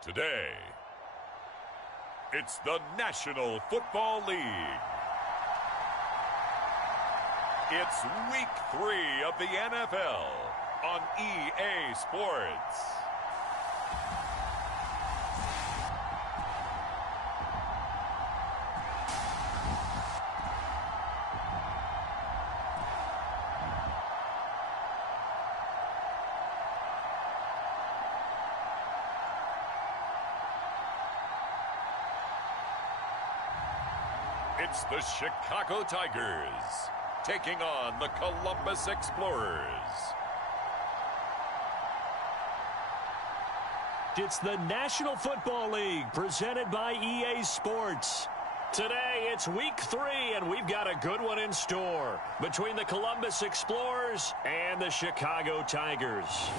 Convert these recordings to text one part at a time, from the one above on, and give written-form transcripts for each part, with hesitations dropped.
Today, it's the National Football League. It's Week 3 of the NFL on EA Sports. It's the Chicago Tigers taking on the Columbus Explorers. It's the National Football League presented by EA Sports. Today, it's Week 3, and we've got a good one in store between the Columbus Explorers and the Chicago Tigers.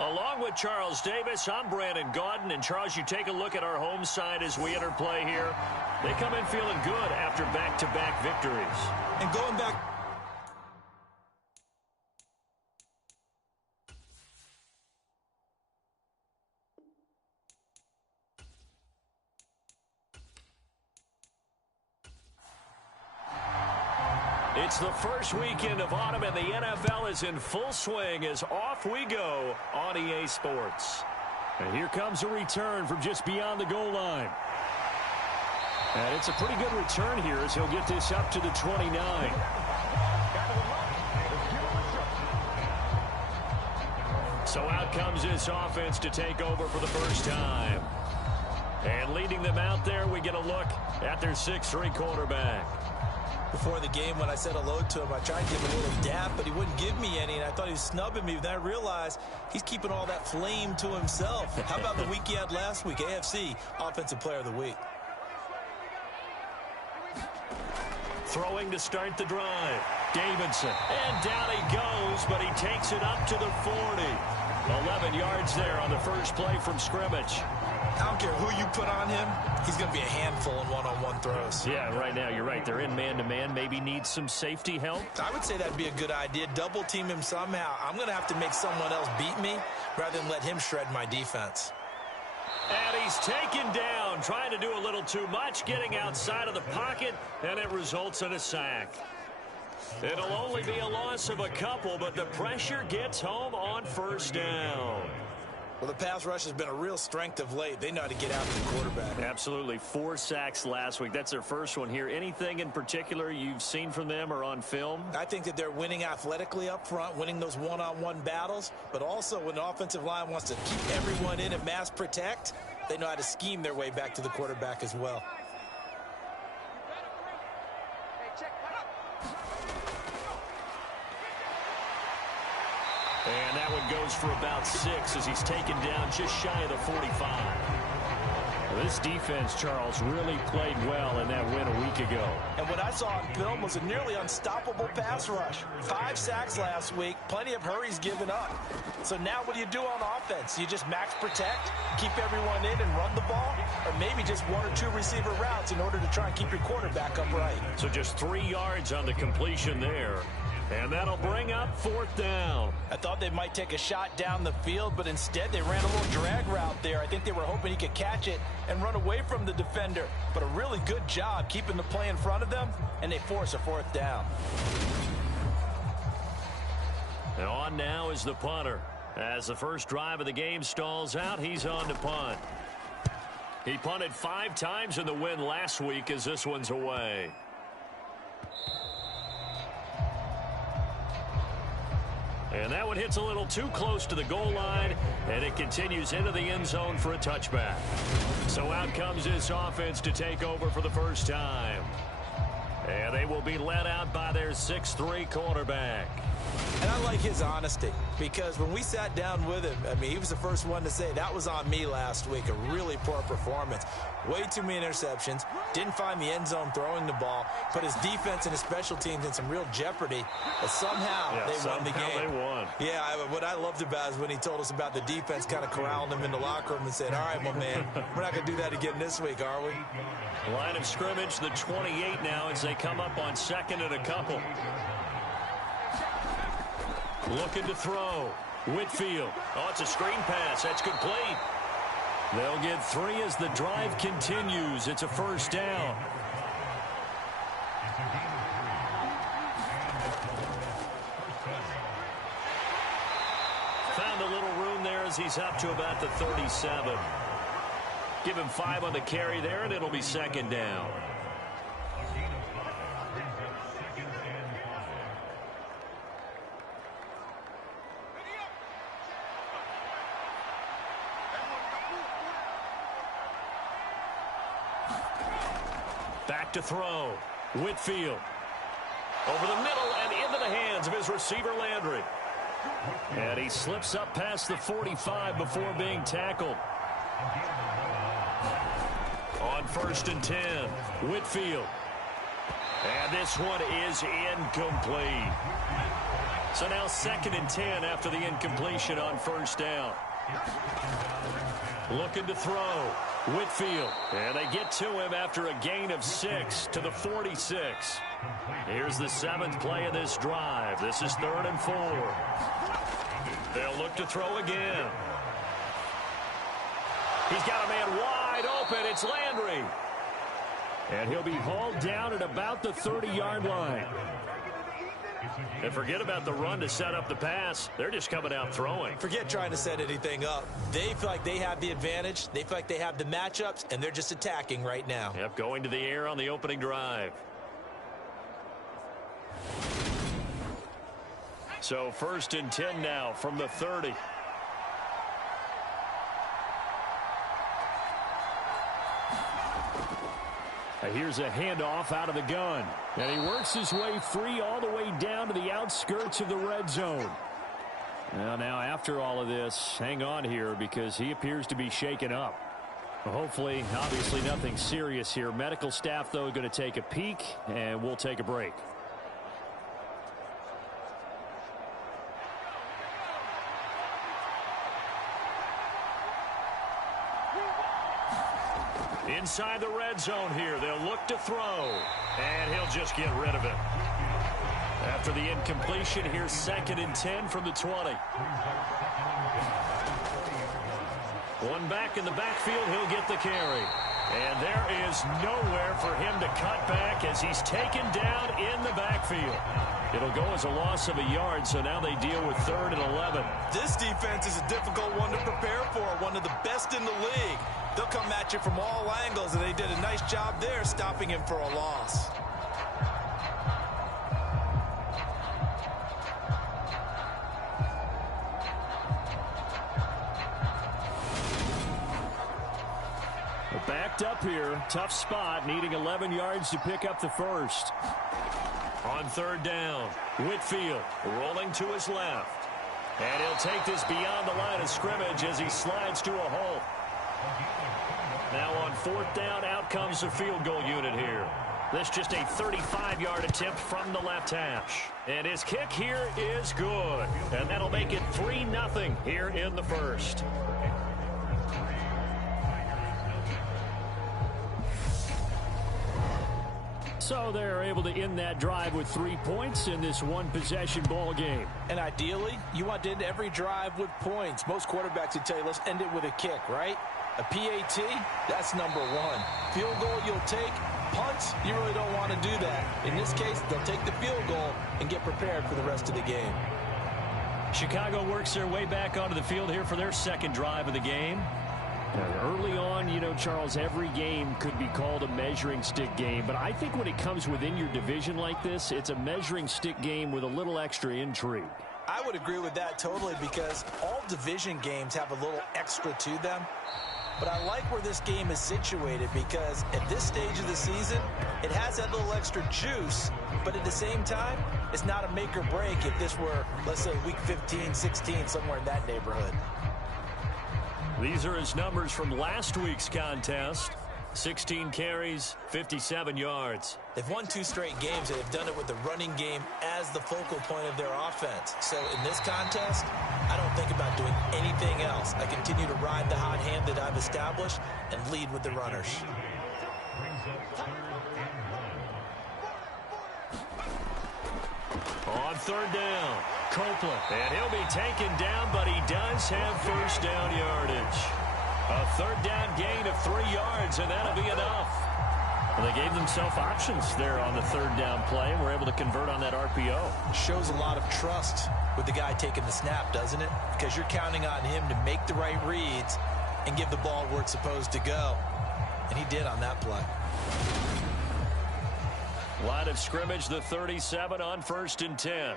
Along with Charles Davis, I'm Brandon Gaudin. And Charles, you take a look at our home side as we enter play here. They come in feeling good after back-to-back victories. And going back... It's the first weekend of autumn, and the NFL is in full swing as off we go on EA Sports. And here comes a return from just beyond the goal line. And it's a pretty good return here as he'll get this up to the 29. So out comes this offense to take over for the first time. And leading them out there, we get a look at their 6'3" quarterback. Before the game, when I said hello to him, I tried to give him a little dap, but he wouldn't give me any, and I thought he was snubbing me. Then I realized he's keeping all that flame to himself. How about the week he had last week? AFC Offensive Player of the Week. Throwing to start the drive. Davidson. And down he goes, but he takes it up to the 40. 11 yards there on the first play from scrimmage. I don't care who you put on him, he's going to be a handful in one-on-one throws. Yeah, right now, you're right. They're in man-to-man. Maybe need some safety help. I would say that'd be a good idea. Double team him somehow. I'm going to have to make someone else beat me rather than let him shred my defense. And he's taken down, trying to do a little too much, getting outside of the pocket, and it results in a sack. It'll only be a loss of a couple, but the pressure gets home on first down. Well, the pass rush has been a real strength of late. They know how to get after the quarterback. Absolutely. 4 sacks last week. That's their first one here. Anything in particular you've seen from them or on film? I think that they're winning athletically up front, winning those one-on-one battles, but also when the offensive line wants to keep everyone in and mass protect, they know how to scheme their way back to the quarterback as well. And that one goes for about 6 as he's taken down just shy of the 45. This defense, Charles, really played well in that win a week ago. And what I saw on film was a nearly unstoppable pass rush. 5 sacks last week, plenty of hurries given up. So now what do you do on offense? You just max protect, keep everyone in and run the ball, or maybe just 1 or 2 receiver routes in order to try and keep your quarterback upright. So just 3 yards on the completion there. And that'll bring up 4th down. I thought they might take a shot down the field, but instead they ran a little drag route there. I think they were hoping he could catch it and run away from the defender. But a really good job keeping the play in front of them, and they force a 4th down. And on now is the punter. As the first drive of the game stalls out, he's on to punt. He punted 5 times in the win last week as this one's away. And that one hits a little too close to the goal line, and it continues into the end zone for a touchback. So out comes this offense to take over for the first time. And they will be led out by their 6'3" quarterback. And I like his honesty, because when we sat down with him, I mean, he was the first one to say, that was on me last week, a really poor performance. Way too many interceptions, didn't find the end zone throwing the ball, put his defense and his special teams in some real jeopardy, but somehow they won the game. They won. Yeah, what I loved about is when he told us about the defense kind of corralling him in the locker room and said, all right, my man, we're not going to do that again this week, are we? Line of scrimmage, the 28 now as they come up on second and a couple. Looking to throw. Whitfield. Oh, it's a screen pass. That's complete. They'll get 3 as the drive continues. It's a first down. Found a little room there as he's up to about the 37. Give him 5 on the carry there, and it'll be second down. Back to throw. Whitfield. Over the middle and into the hands of his receiver, Landry. And he slips up past the 45 before being tackled. On 1st and 10, Whitfield. And this one is incomplete. So now 2nd and 10 after the incompletion on 1st down. Looking to throw. Whitfield. And they get to him after a gain of 6 to the 46. Here's the 7th play of this drive. This is 3rd and 4. They'll look to throw again. He's got a man wide open. It's Landry. And he'll be hauled down at about the 30-yard line. And forget about the run to set up the pass. They're just coming out throwing. Forget trying to set anything up. They feel like they have the advantage. They feel like they have the matchups, and they're just attacking right now. Yep, going to the air on the opening drive. So 1st and 10 now from the 30. Here's a handoff out of the gun. And he works his way free all the way down to the outskirts of the red zone. Well, now after all of this, hang on here because he appears to be shaken up. Hopefully, obviously nothing serious here. Medical staff, though, going to take a peek, and we'll take a break. Inside the red zone here, they'll look to throw, and he'll just get rid of it. After the incompletion, here's 2nd and 10 from the 20. One back in the backfield, he'll get the carry. And there is nowhere for him to cut back as he's taken down in the backfield. It'll go as a loss of a yard, so now they deal with 3rd and 11. This defense is a difficult one to prepare for, one of the best in the league. They'll come at you from all angles, and they did a nice job there stopping him for a loss. Backed up here, tough spot, needing 11 yards to pick up the first. On 3rd down, Whitfield rolling to his left. And he'll take this beyond the line of scrimmage as he slides to a halt. Now on 4th down, out comes the field goal unit here. This just a 35-yard attempt from the left hash. And his kick here is good. And that'll make it 3-0 here in the first. So they're able to end that drive with 3 points in this one-possession ball game. And ideally, you want to end every drive with points. Most quarterbacks would tell you, let's end it with a kick, right? A PAT, that's number 1. Field goal, you'll take. Punts, you really don't want to do that. In this case, they'll take the field goal and get prepared for the rest of the game. Chicago works their way back onto the field here for their 2nd drive of the game. Early on, you know, Charles, every game could be called a measuring stick game. But I think when it comes within your division like this, it's a measuring stick game with a little extra intrigue. I would agree with that totally because all division games have a little extra to them. But I like where this game is situated because at this stage of the season, it has that little extra juice, but at the same time, it's not a make or break if this were, let's say, week 15, 16, somewhere in that neighborhood. These are his numbers from last week's contest. 16 carries, 57 yards. They've won 2 straight games, and they've done it with the running game as the focal point of their offense. So in this contest, I don't think about doing anything else. I continue to ride the hot hand that I've established and lead with the runners. On third down, Copeland. And he'll be taken down, but he does have first down yardage. A third down gain of 3 yards, and that'll be enough. Well, they gave themselves options there on the third down play, and were able to convert on that RPO. Shows a lot of trust with the guy taking the snap, doesn't it? Because you're counting on him to make the right reads and give the ball where it's supposed to go. And he did on that play. Line of scrimmage, the 37 on 1st and 10.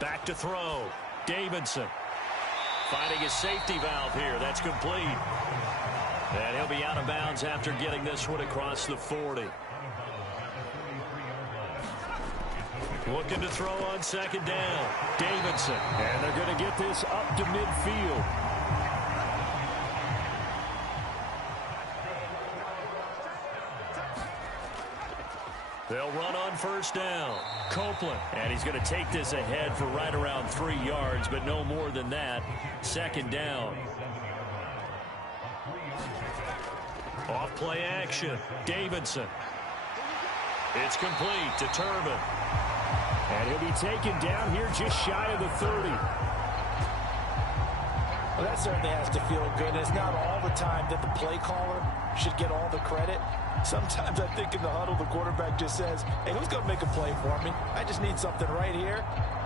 Back to throw. Davidson finding his safety valve here. That's complete. And he'll be out of bounds after getting this one across the 40. Looking to throw on second down. Davidson. And they're going to get this up to midfield. They'll run on first down. Copeland. And he's going to take this ahead for right around 3 yards, but no more than that. Second down. Off play action. Davidson. It's complete to Turbin. And he'll be taken down here just shy of the 30. Well, that certainly has to feel good. It's not all the time that the play caller should get all the credit. Sometimes I think in the huddle, the quarterback just says, hey, who's going to make a play for me? I just need something right here.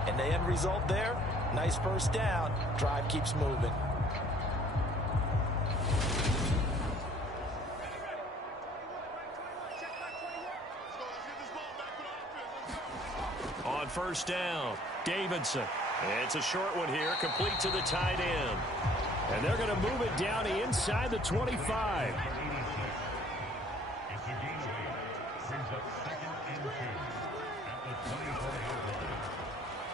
And the end result there, nice first down. Drive keeps moving. On first down, Davidson. It's a short one here, complete to the tight end. And they're going to move it down inside the 25.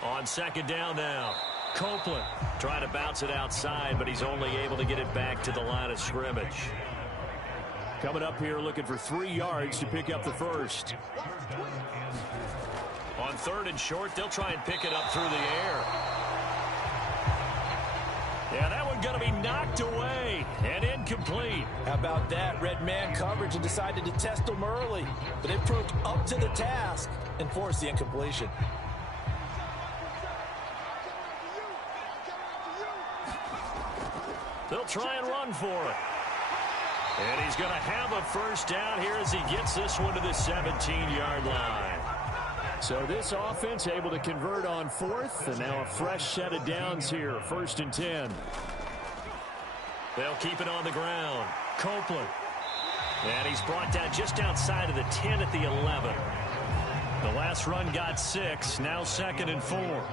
On second down now, Copeland trying to bounce it outside, but he's only able to get it back to the line of scrimmage. Coming up here looking for 3 yards to pick up the first. On third and short, they'll try and pick it up through the air. Yeah, that one's going to be knocked away and incomplete. How about that? Red man coverage and decided to test them early. But they proved up to the task and forced the incompletion. They'll try and run for it. And he's going to have a first down here as he gets this one to the 17-yard line. So this offense able to convert on fourth, and now a fresh set of downs here, 1st and 10. They'll keep it on the ground. Copeland. And he's brought down just outside of the 10 at the 11. The last run got 6, now 2nd and 4.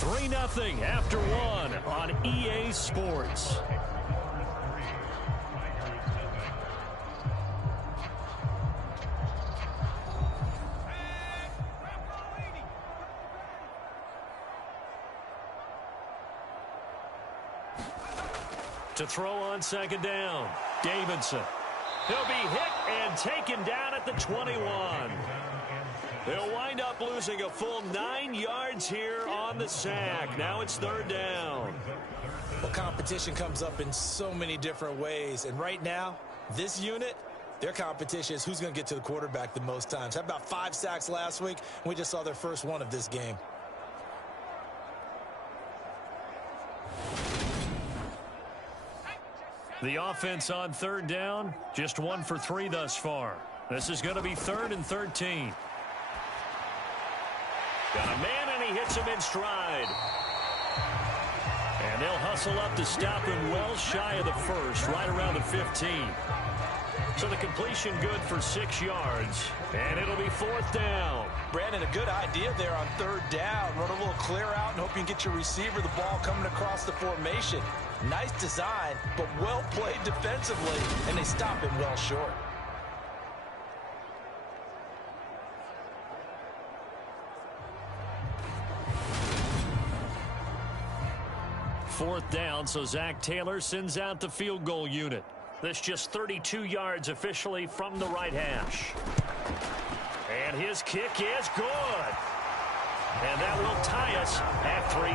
3-0 after 1 on EA Sports. To throw on second down, Davidson. He'll be hit and taken down at the 21. They'll wind up losing a full 9 yards here on the sack. Now it's 3rd down. Well, competition comes up in so many different ways. And right now, this unit, their competition is who's going to get to the quarterback the most times. How about 5 sacks last week? We just saw their first one of this game. The offense on 3rd down, just 1 for 3 thus far. This is going to be 3rd and 13. Got a man, and he hits him in stride. And they'll hustle up to stop him well shy of the first, right around the 15. So the completion good for 6 yards, and it'll be 4th down. Brandon, a good idea there on 3rd down. Run a little clear out and hope you can get your receiver the ball coming across the formation. Nice design, but well played defensively, and they stop him well short. Fourth down, so Zach Taylor sends out the field goal unit. This just 32 yards officially from the right hash. And his kick is good. And that will tie us at 3-3.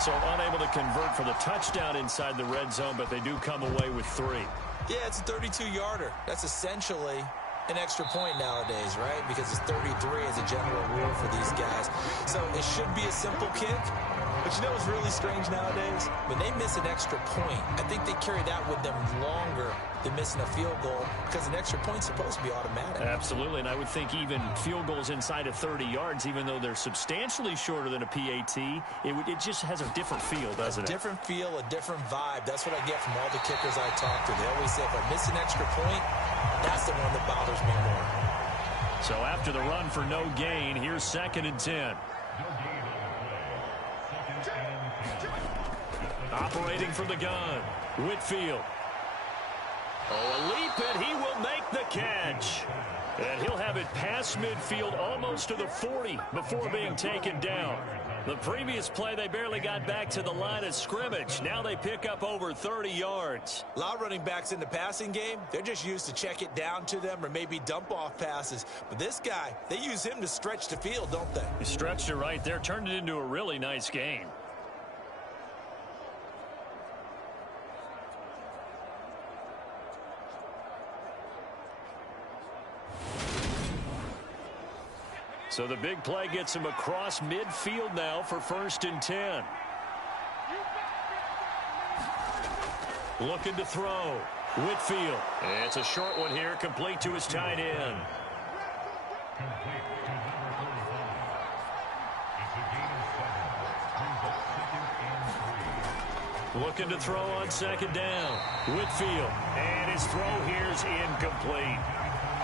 So unable to convert for the touchdown inside the red zone, but they do come away with 3. Yeah, it's a 32-yarder. That's essentially an extra point nowadays, right? Because it's 33 as a general rule for these guys. So it should be a simple kick. But you know what's really strange nowadays? When they miss an extra point, I think they carry that with them longer than missing a field goal because an extra point's supposed to be automatic. Absolutely, and I would think even field goals inside of 30 yards, even though they're substantially shorter than a PAT, it just has a different feel, doesn't it? A different feel, a different vibe. That's what I get from all the kickers I talk to. They always say, if I miss an extra point, that's the one that bothers me more. So after the run for no gain, here's 2nd and 10. Operating from the gun, Whitfield. Oh, a leap, and he will make the catch. And he'll have it past midfield almost to the 40 before being taken down. The previous play, they barely got back to the line of scrimmage. Now they pick up over 30 yards. A lot of running backs in the passing game, they're just used to check it down to them or maybe dump off passes. But this guy, they use him to stretch the field, don't they? He stretched it right there, turned it into a really nice game. So the big play gets him across midfield now for 1st and 10. Looking to throw. Whitfield. It's a short one here, complete to his tight end. Looking to throw on 2nd down. Whitfield. And his throw here's incomplete.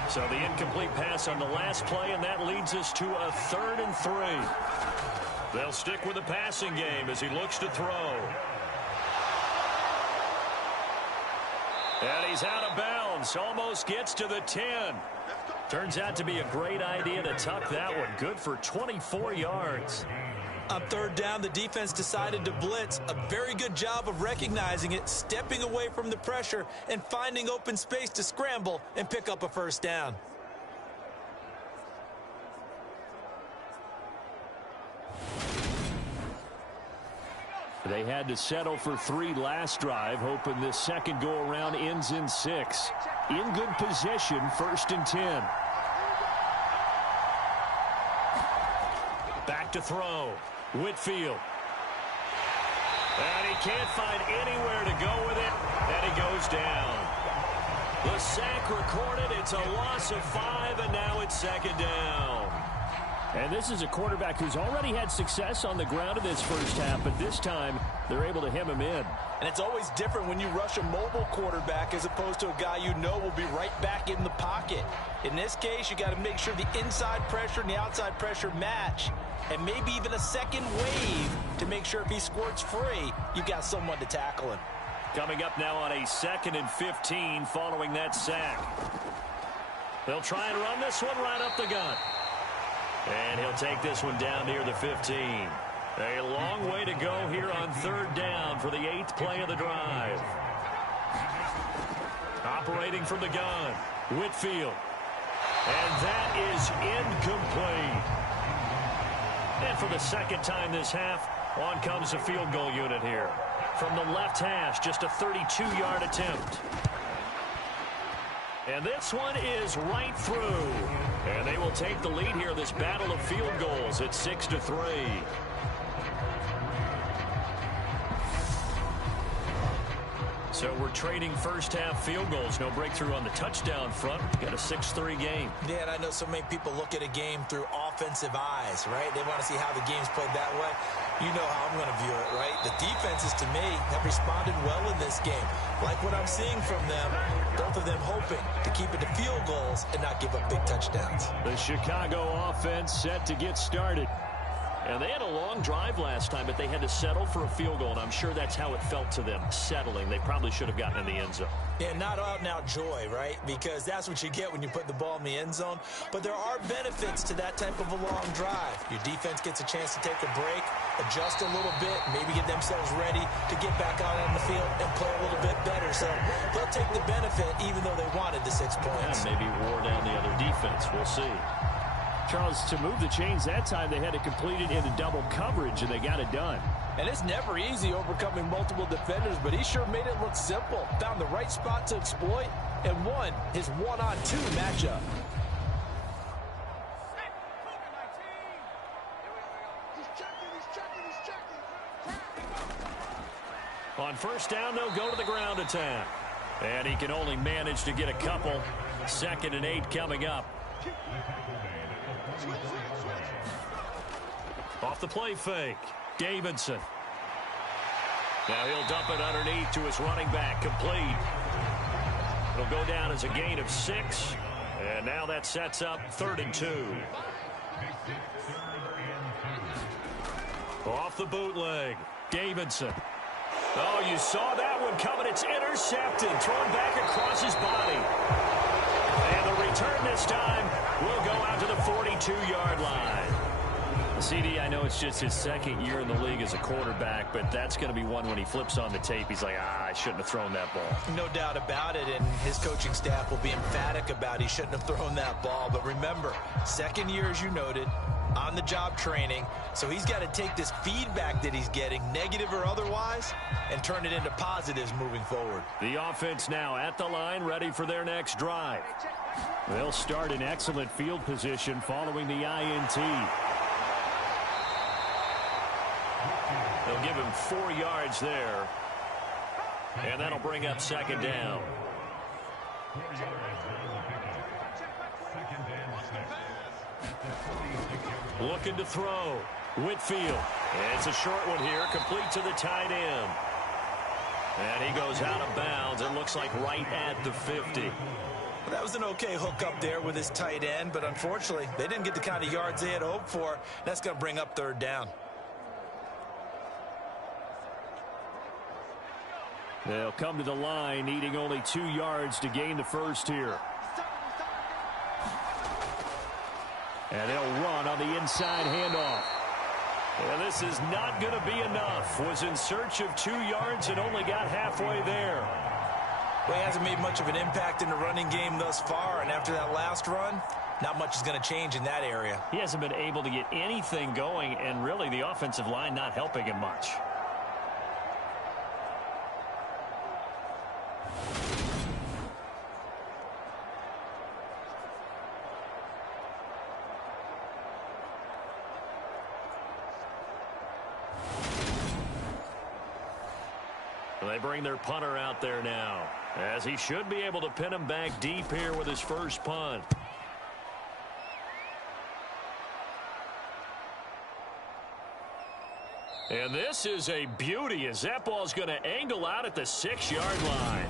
So the incomplete pass on the last play, and that leads us to a 3rd and 3. They'll stick with the passing game as he looks to throw. And he's out of bounds. Almost gets to the 10. Turns out to be a great idea to tuck that one. Good for 24 yards. On 3rd down, the defense decided to blitz. A very good job of recognizing it, stepping away from the pressure, and finding open space to scramble and pick up a 1st down. They had to settle for 3 last drive, hoping this second go-around ends in 6. In good position, 1st and 10. Back to throw. Whitfield. And he can't find anywhere to go with it, and he goes down. The sack recorded. It's a loss of 5, and now it's 2nd down. And this is a quarterback who's already had success on the ground in this first half, but this time they're able to hem him in. And it's always different when you rush a mobile quarterback as opposed to a guy you know will be right back in the pocket. In this case, you got to make sure the inside pressure and the outside pressure match, and maybe even a second wave to make sure if he squirts free, you've got someone to tackle him. Coming up now on a 2nd and 15 following that sack. They'll try and run this one right up the gut. And he'll take this one down near the 15. A long way to go here on 3rd down for the 8th play of the drive. Operating from the gun, Whitfield. And that is incomplete. And for the 2nd time this half, on comes the field goal unit here. From the left hash, just a 32-yard attempt. And this one is right through. And they will take the lead here in this battle of field goals at 6-3. So we're trading first half field goals. No breakthrough on the touchdown front. Got a 6-3 game. Yeah, and I know so many people look at a game through offensive eyes, right? They want to see how the game's played that way. You know how I'm going to view it, right? The defenses, to me, have responded well in this game. Like what I'm seeing from them, both of them hoping to keep it to field goals and not give up big touchdowns. The Chicago offense set to get started. And they had a long drive last time, but they had to settle for a field goal, and I'm sure that's how it felt to them, settling. They probably should have gotten in the end zone. Yeah, not out-and-out joy, right? Because that's what you get when you put the ball in the end zone. But there are benefits to that type of a long drive. Your defense gets a chance to take a break, adjust a little bit, maybe get themselves ready to get back out on the field and play a little bit better. So they'll take the benefit even though they wanted the 6 points. And maybe wore down the other defense. We'll see. Charles, to move the chains that time, they had to complete it into double coverage, and they got it done. And it's never easy overcoming multiple defenders, but he sure made it look simple. Found the right spot to exploit and won his one-on-two matchup. On first down, they'll go to the ground attack. And he can only manage to get a couple. 2nd and 8 coming up. Off the play fake, Davidson. Now he'll dump it underneath to his running back, complete. It'll go down as a gain of 6. And now that sets up 3rd and 2. Off the bootleg, Davidson. Oh, you saw that one coming. It's intercepted, thrown back across his body. And the return this time will go out to the 42-yard line. CD, I know it's just his 2nd year in the league as a quarterback, but that's going to be one when he flips on the tape. He's like, I shouldn't have thrown that ball. No doubt about it, and his coaching staff will be emphatic about he shouldn't have thrown that ball. But remember, 2nd year, as you noted, on-the-job training, so he's got to take this feedback that he's getting, negative or otherwise, and turn it into positives moving forward. The offense now at the line, ready for their next drive. They'll start in excellent field position following the INT. They'll give him 4 yards there. And that'll bring up 2nd down. Looking to throw. Whitfield. And it's a short one here, complete to the tight end. And he goes out of bounds. It looks like right at the 50. Well, that was an okay hook up there with his tight end, but unfortunately, they didn't get the kind of yards they had hoped for. That's going to bring up 3rd down. They'll come to the line, needing only 2 yards to gain the first here. And they'll run on the inside handoff. And this is not going to be enough. Was in search of 2 yards and only got halfway there. Well, he hasn't made much of an impact in the running game thus far, and after that last run, not much is going to change in that area. He hasn't been able to get anything going, and really the offensive line not helping him much. They bring their punter out there now, as he should be able to pin him back deep here with his first punt. And this is a beauty as that ball's going to angle out at the 6-yard line.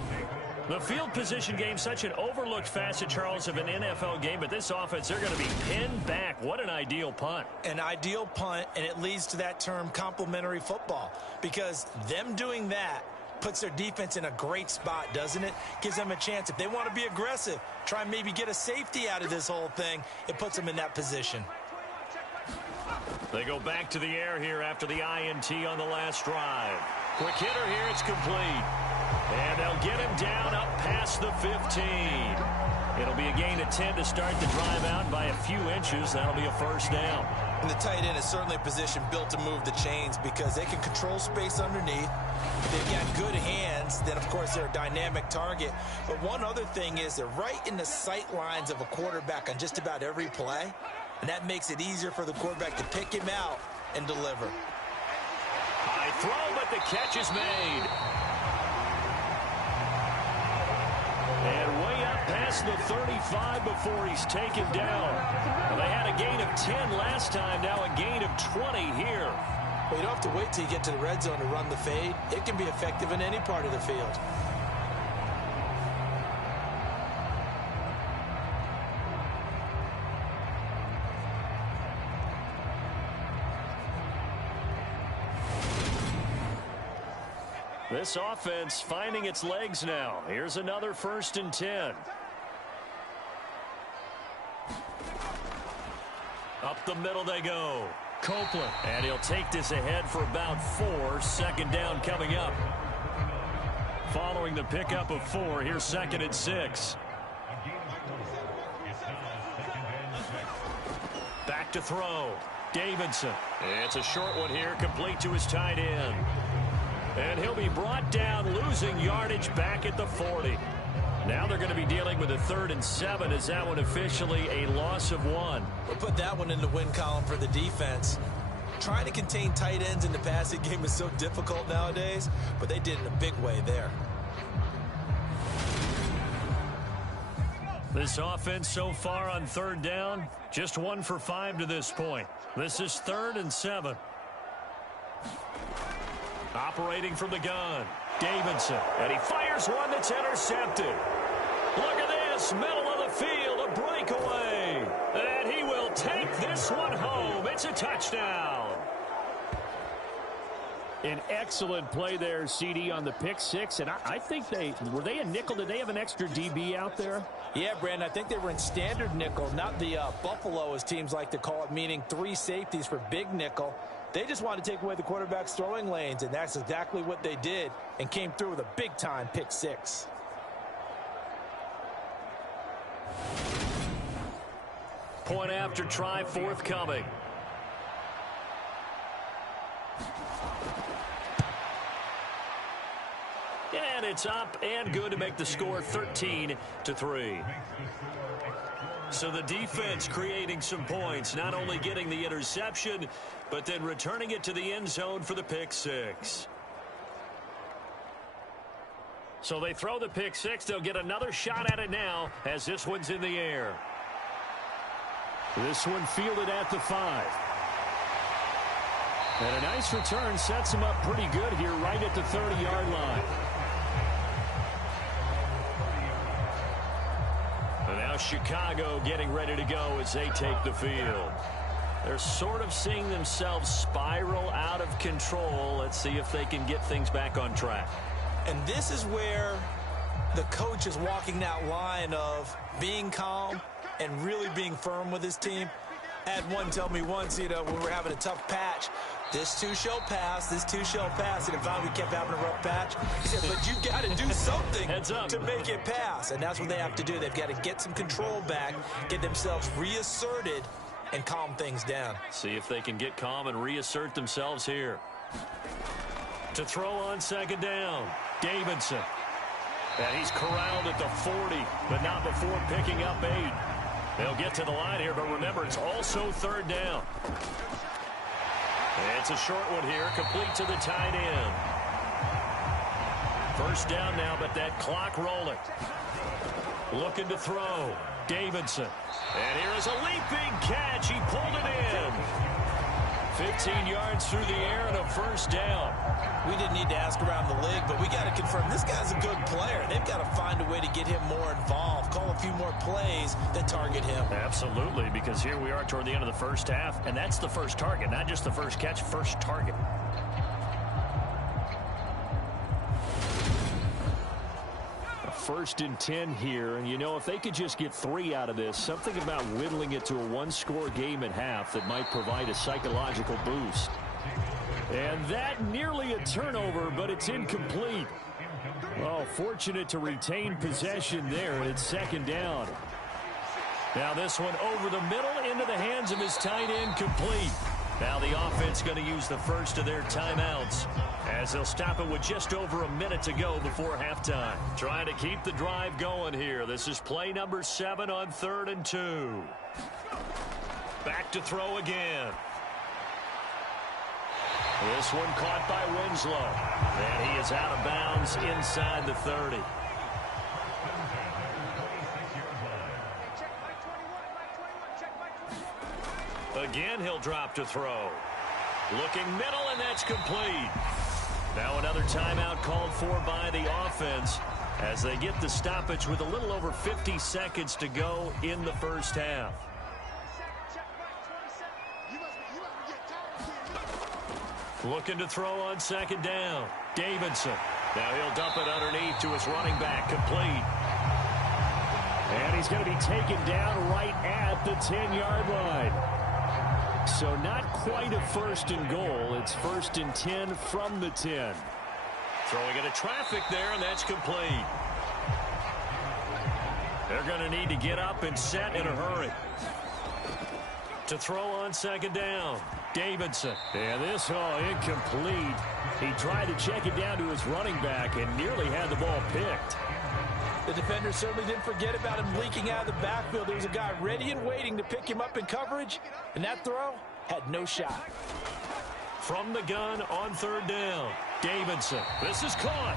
The field position game, such an overlooked facet, Charles, of an NFL game, but this offense, they're going to be pinned back. What an ideal punt. An ideal punt, and it leads to that term complementary football, because them doing that puts their defense in a great spot, doesn't it? Gives them a chance. If they want to be aggressive, try and maybe get a safety out of this whole thing, it puts them in that position. They go back to the air here after the INT on the last drive. Quick hitter here, it's complete. And they'll get him down up past the 15. It'll be a gain of 10 to start the drive out by a few inches. That'll be a first down. And the tight end is certainly a position built to move the chains because they can control space underneath. They've got good hands. Then, of course, they're a dynamic target. But one other thing is they're right in the sight lines of a quarterback on just about every play. And that makes it easier for the quarterback to pick him out and deliver. High throw, but the catch is made. And way up past past the 35 before he's taken down. Well, they had a gain of 10 last time, now a gain of 20 here. Well, you don't have to wait till you get to the red zone to run the fade. It can be effective in any part of the field. This offense finding its legs now. Here's another 1st and 10. Up the middle they go. Copeland. And he'll take this ahead for about 4. 2nd down coming up. Following the pickup of 4, here's 2nd and 6. Back to throw. Davidson. It's a short one here, complete to his tight end. And he'll be brought down, losing yardage back at the 40. Now they're going to be dealing with a 3rd and 7. Is that one officially a loss of 1? We'll put that one in the win column for the defense. Trying to contain tight ends in the passing game is so difficult nowadays, but they did it in a big way there. This offense so far on 3rd down, just 1 for 5 to this point. This is 3rd and 7. Operating from the gun, Davidson, and he fires one that's intercepted. Look at this, middle of the field, a breakaway, and he will take this one home. It's a touchdown. An excellent play there, CD, on the pick 6, and I think were they a nickel? Did they have an extra DB out there? Yeah, Brandon, I think they were in standard nickel, not the Buffalo, as teams like to call it, meaning 3 safeties for big nickel. They just wanted to take away the quarterback's throwing lanes, and that's exactly what they did, and came through with a big-time pick 6. Point after try forthcoming. And it's up and good to make the score 13-3. So the defense creating some points, not only getting the interception, but then returning it to the end zone for the pick 6. So they throw the pick 6. They'll get another shot at it now as this one's in the air. This one fielded at the 5. And a nice return sets him up pretty good here right at the 30-yard line. And now Chicago getting ready to go as they take the field. They're sort of seeing themselves spiral out of control. Let's see if they can get things back on track. And this is where the coach is walking that line of being calm and really being firm with his team. I had one tell me once, when we're having a tough patch, this too shall pass, this too shall pass. And finally we kept having a rough patch. He said, but you got to do something to make it pass. And that's what they have to do. They've got to get some control back, get themselves reasserted, and calm things down. See if they can get calm and reassert themselves here. To throw on 2nd down, Davidson. And he's corralled at the 40, but not before picking up 8. They'll get to the line here, but remember, it's also 3rd down. It's a short one here, complete to the tight end. 1st down now, but that clock rolling. Looking to throw, Davidson. And here is a leaping catch. He pulled it in. 15 yards through the air and a 1st down. We didn't need to ask around the league, but we got to confirm this guy's a good player. They've got to find a way to get him more involved, call a few more plays that target him. Absolutely, because here we are toward the end of the 1st half, and that's the first target, not just the first catch, first target. A 1st and 10 here, and if they could just get 3 out of this, something about whittling it to a 1-score game at half that might provide a psychological boost. And that nearly a turnover, but it's incomplete. Oh, fortunate to retain possession there, and it's 2nd down. Now this one over the middle into the hands of his tight end, complete. Now the offense going to use the first of their timeouts as they'll stop it with just over a minute to go before halftime. Trying to keep the drive going here. This is play number 7 on 3rd and 2. Back to throw again. This one caught by Winslow. And he is out of bounds inside the 30. Again, he'll drop to throw. Looking middle, and that's complete. Now another timeout called for by the offense as they get the stoppage with a little over 50 seconds to go in the first half. Looking to throw on second down. Davidson. Now he'll dump it underneath to his running back. Complete. And he's going to be taken down right at the 10-yard line. So not quite a first and goal. It's first and 10 from the 10. Throwing into traffic there, and that's complete. They're going to need to get up and set in a hurry. To throw on second down. Davidson. And this incomplete. He tried to check it down to his running back and nearly had the ball picked. The defender certainly didn't forget about him leaking out of the backfield. There was a guy ready and waiting to pick him up in coverage, and that throw had no shot. From the gun on third down. Davidson. This is caught.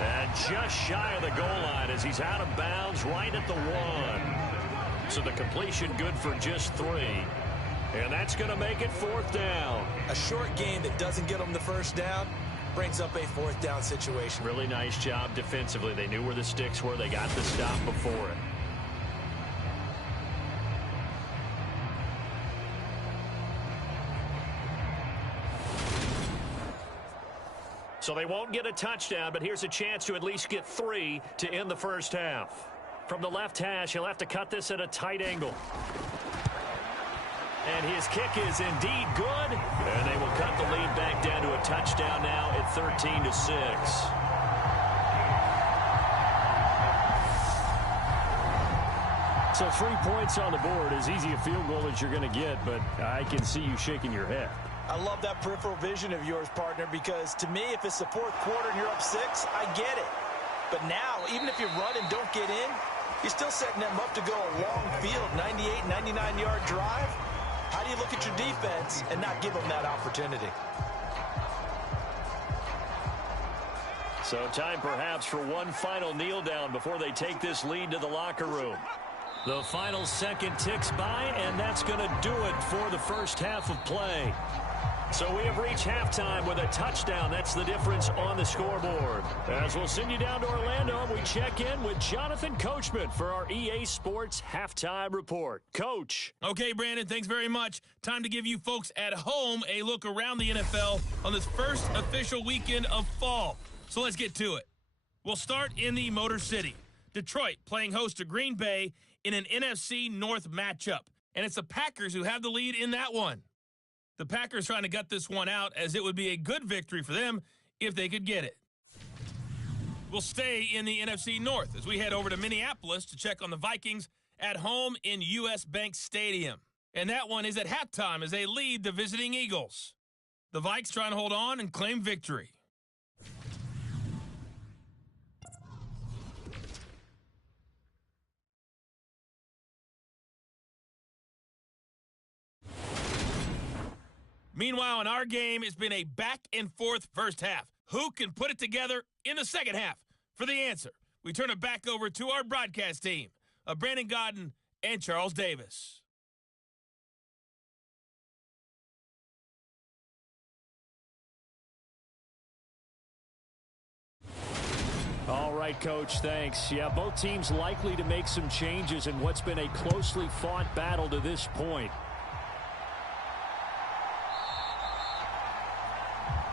And just shy of the goal line as he's out of bounds right at the 1. So the completion good for just 3. And that's going to make it fourth down. A short game that doesn't get them the first down brings up a fourth down situation. Really nice job defensively. They knew where the sticks were. They got the stop before it. So they won't get a touchdown, but here's a chance to at least get 3 to end the first half. From the left hash, he'll have to cut this at a tight angle. And his kick is indeed good. And they will cut the lead back down to a touchdown now at 13-6. So 3 points on the board, as easy a field goal as you're going to get, but I can see you shaking your head. I love that peripheral vision of yours, partner, because to me, if it's the fourth quarter and you're up 6, I get it. But now, even if you run and don't get in, you're still setting them up to go a long field, 98, 99-yard drive. How do you look at your defense and not give them that opportunity? So time perhaps for one final kneel down before they take this lead to the locker room. The final second ticks by, and that's going to do it for the first half of play. So we have reached halftime with a touchdown. That's the difference on the scoreboard. As we'll send you down to Orlando, we check in with Jonathan Coachman for our EA Sports Halftime Report. Coach. Okay, Brandon, thanks very much. Time to give you folks at home a look around the NFL on this first official weekend of fall. So let's get to it. We'll start in the Motor City. Detroit playing host to Green Bay in an NFC North matchup. And it's the Packers who have the lead in that one. The Packers trying to gut this one out, as it would be a good victory for them if they could get it. We'll stay in the NFC North as we head over to Minneapolis to check on the Vikings at home in U.S. Bank Stadium. And that one is at halftime as they lead the visiting Eagles. The Vikes trying to hold on and claim victory. Meanwhile, in our game, it's been a back-and-forth first half. Who can put it together in the second half? For the answer, we turn it back over to our broadcast team of Brandon Godden and Charles Davis. All right, Coach, thanks. Yeah, both teams likely to make some changes in what's been a closely fought battle to this point.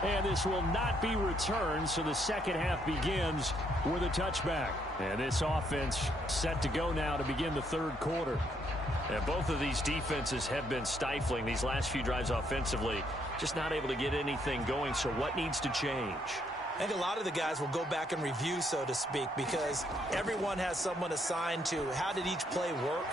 And this will not be returned, so the second half begins with a touchback. And this offense set to go now to begin the third quarter. And both of these defenses have been stifling these last few drives offensively. Just not able to get anything going, so what needs to change? I think a lot of the guys will go back and review, so to speak, because everyone has someone assigned to how did each play work.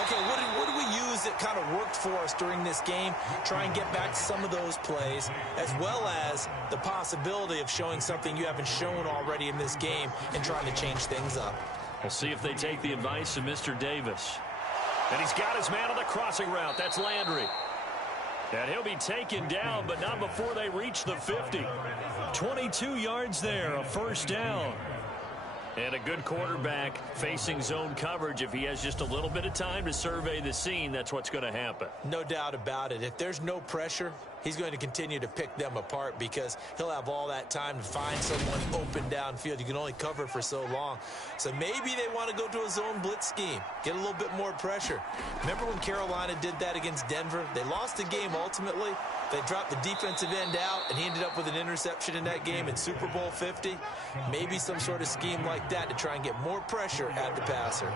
Okay, what do we use that kind of worked for us during this game? Try and get back to some of those plays, as well as the possibility of showing something you haven't shown already in this game and trying to change things up. We'll see if they take the advice of Mr. Davis. And he's got his man on the crossing route. That's Landry. And he'll be taken down, but not before they reach the 50. 22 yards there, a first down. And a good quarterback facing zone coverage, if he has just a little bit of time to survey the scene, that's what's going to happen. No doubt about it. If there's no pressure, he's going to continue to pick them apart because he'll have all that time to find someone open downfield. You can only cover for so long. So maybe they want to go to a zone blitz scheme, get a little bit more pressure. Remember when Carolina did that against Denver? They lost the game ultimately. They dropped the defensive end out, and he ended up with an interception in that game in Super Bowl 50. Maybe some sort of scheme like that to try and get more pressure at the passer.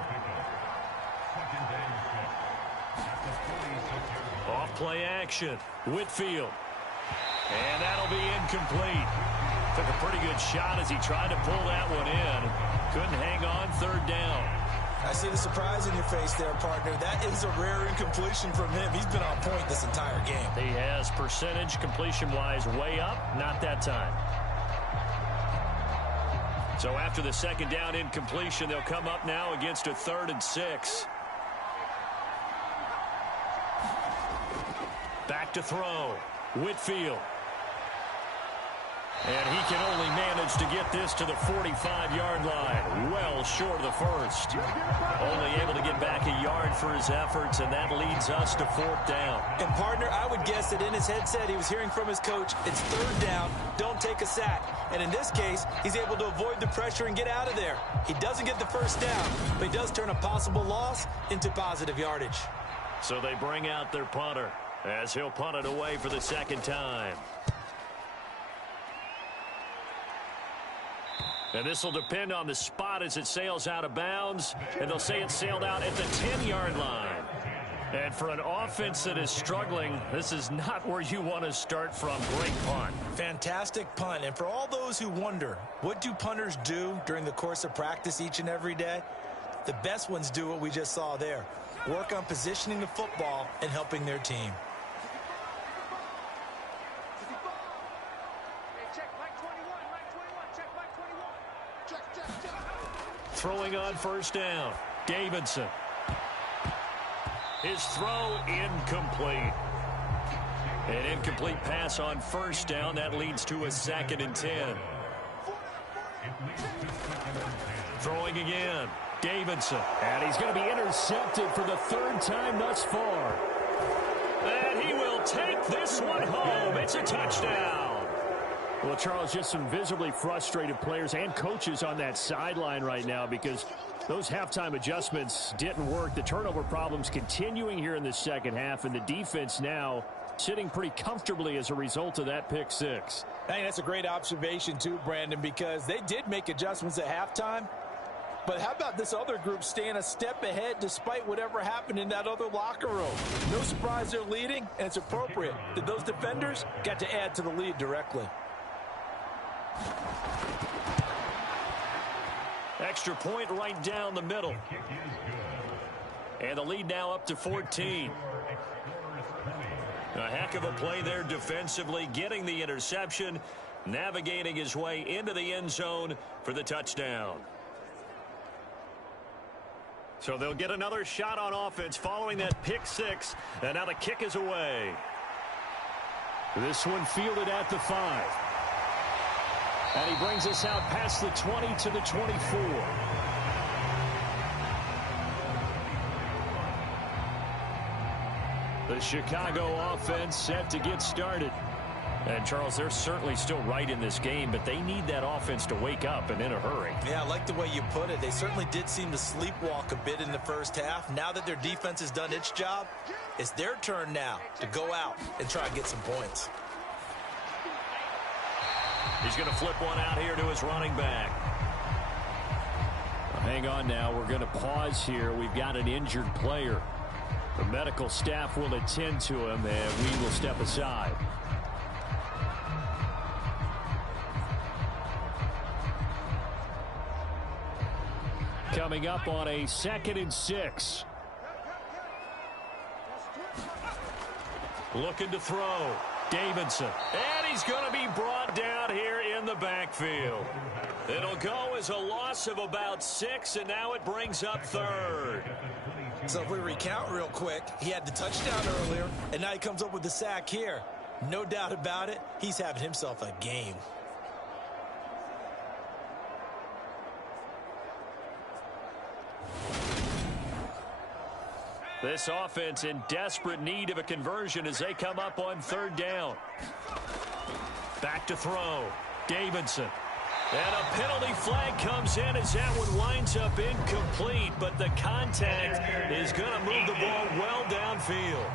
Off play action. Whitfield. And that'll be incomplete. Took a pretty good shot as he tried to pull that one in. Couldn't hang on, third down. I see the surprise in your face there, partner. That is a rare incompletion from him. He's been on point this entire game. He has percentage completion-wise way up. Not that time. So after the second down incompletion, they'll come up now against a 3rd and 6. Back to throw. Whitfield. And he can only manage to get this to the 45-yard line. Well short of the first. Only able to get back a yard for his efforts, and that leads us to 4th down. And, partner, I would guess that in his headset he was hearing from his coach, it's 3rd down, don't take a sack. And in this case, he's able to avoid the pressure and get out of there. He doesn't get the first down, but he does turn a possible loss into positive yardage. So they bring out their punter as he'll punt it away for the second time. And this will depend on the spot as it sails out of bounds. And they'll say it sailed out at the 10-yard line. And for an offense that is struggling, this is not where you want to start from. Great punt. Fantastic punt. And for all those who wonder, what do punters do during the course of practice each and every day? The best ones do what we just saw there. Work on positioning the football and helping their team. Throwing on first down. Davidson. His throw incomplete. An incomplete pass on first down. That leads to a 2nd and 10. Throwing again. Davidson. And he's going to be intercepted for the 3rd time thus far. And he will take this one home. It's a touchdown. Well, Charles, just some visibly frustrated players and coaches on that sideline right now because those halftime adjustments didn't work. The turnover problems continuing here in the second half, and the defense now sitting pretty comfortably as a result of that pick 6. I think that's a great observation too, Brandon, because they did make adjustments at halftime. But how about this other group staying a step ahead despite whatever happened in that other locker room? No surprise they're leading, and it's appropriate that those defenders got to add to the lead directly. Extra point right down the middle. And the lead now up to 14. A heck of a play there defensively, getting the interception, navigating his way into the end zone for the touchdown. So they'll get another shot on offense following that pick 6, and now the kick is away. This one fielded at the 5. And he brings us out past the 20 to the 24. The Chicago offense set to get started. And, Charles, they're certainly still right in this game, but they need that offense to wake up and in a hurry. Yeah, I like the way you put it. They certainly did seem to sleepwalk a bit in the first half. Now that their defense has done its job, it's their turn now to go out and try and get some points. He's going to flip one out here to his running back. Well, hang on now. We're going to pause here. We've got an injured player. The medical staff will attend to him, and we will step aside. Coming up on a 2nd and 6. Looking to throw. Davidson. And he's going to be brought down here in the backfield. It'll go as a loss of about 6, and now it brings up 3rd. So if we recount real quick, he had the touchdown earlier, and now he comes up with the sack here. No doubt about it, he's having himself a game. This offense in desperate need of a conversion as they come up on third down. Back to throw. Davidson. And a penalty flag comes in as that one winds up incomplete, but the contact is going to move the ball well downfield.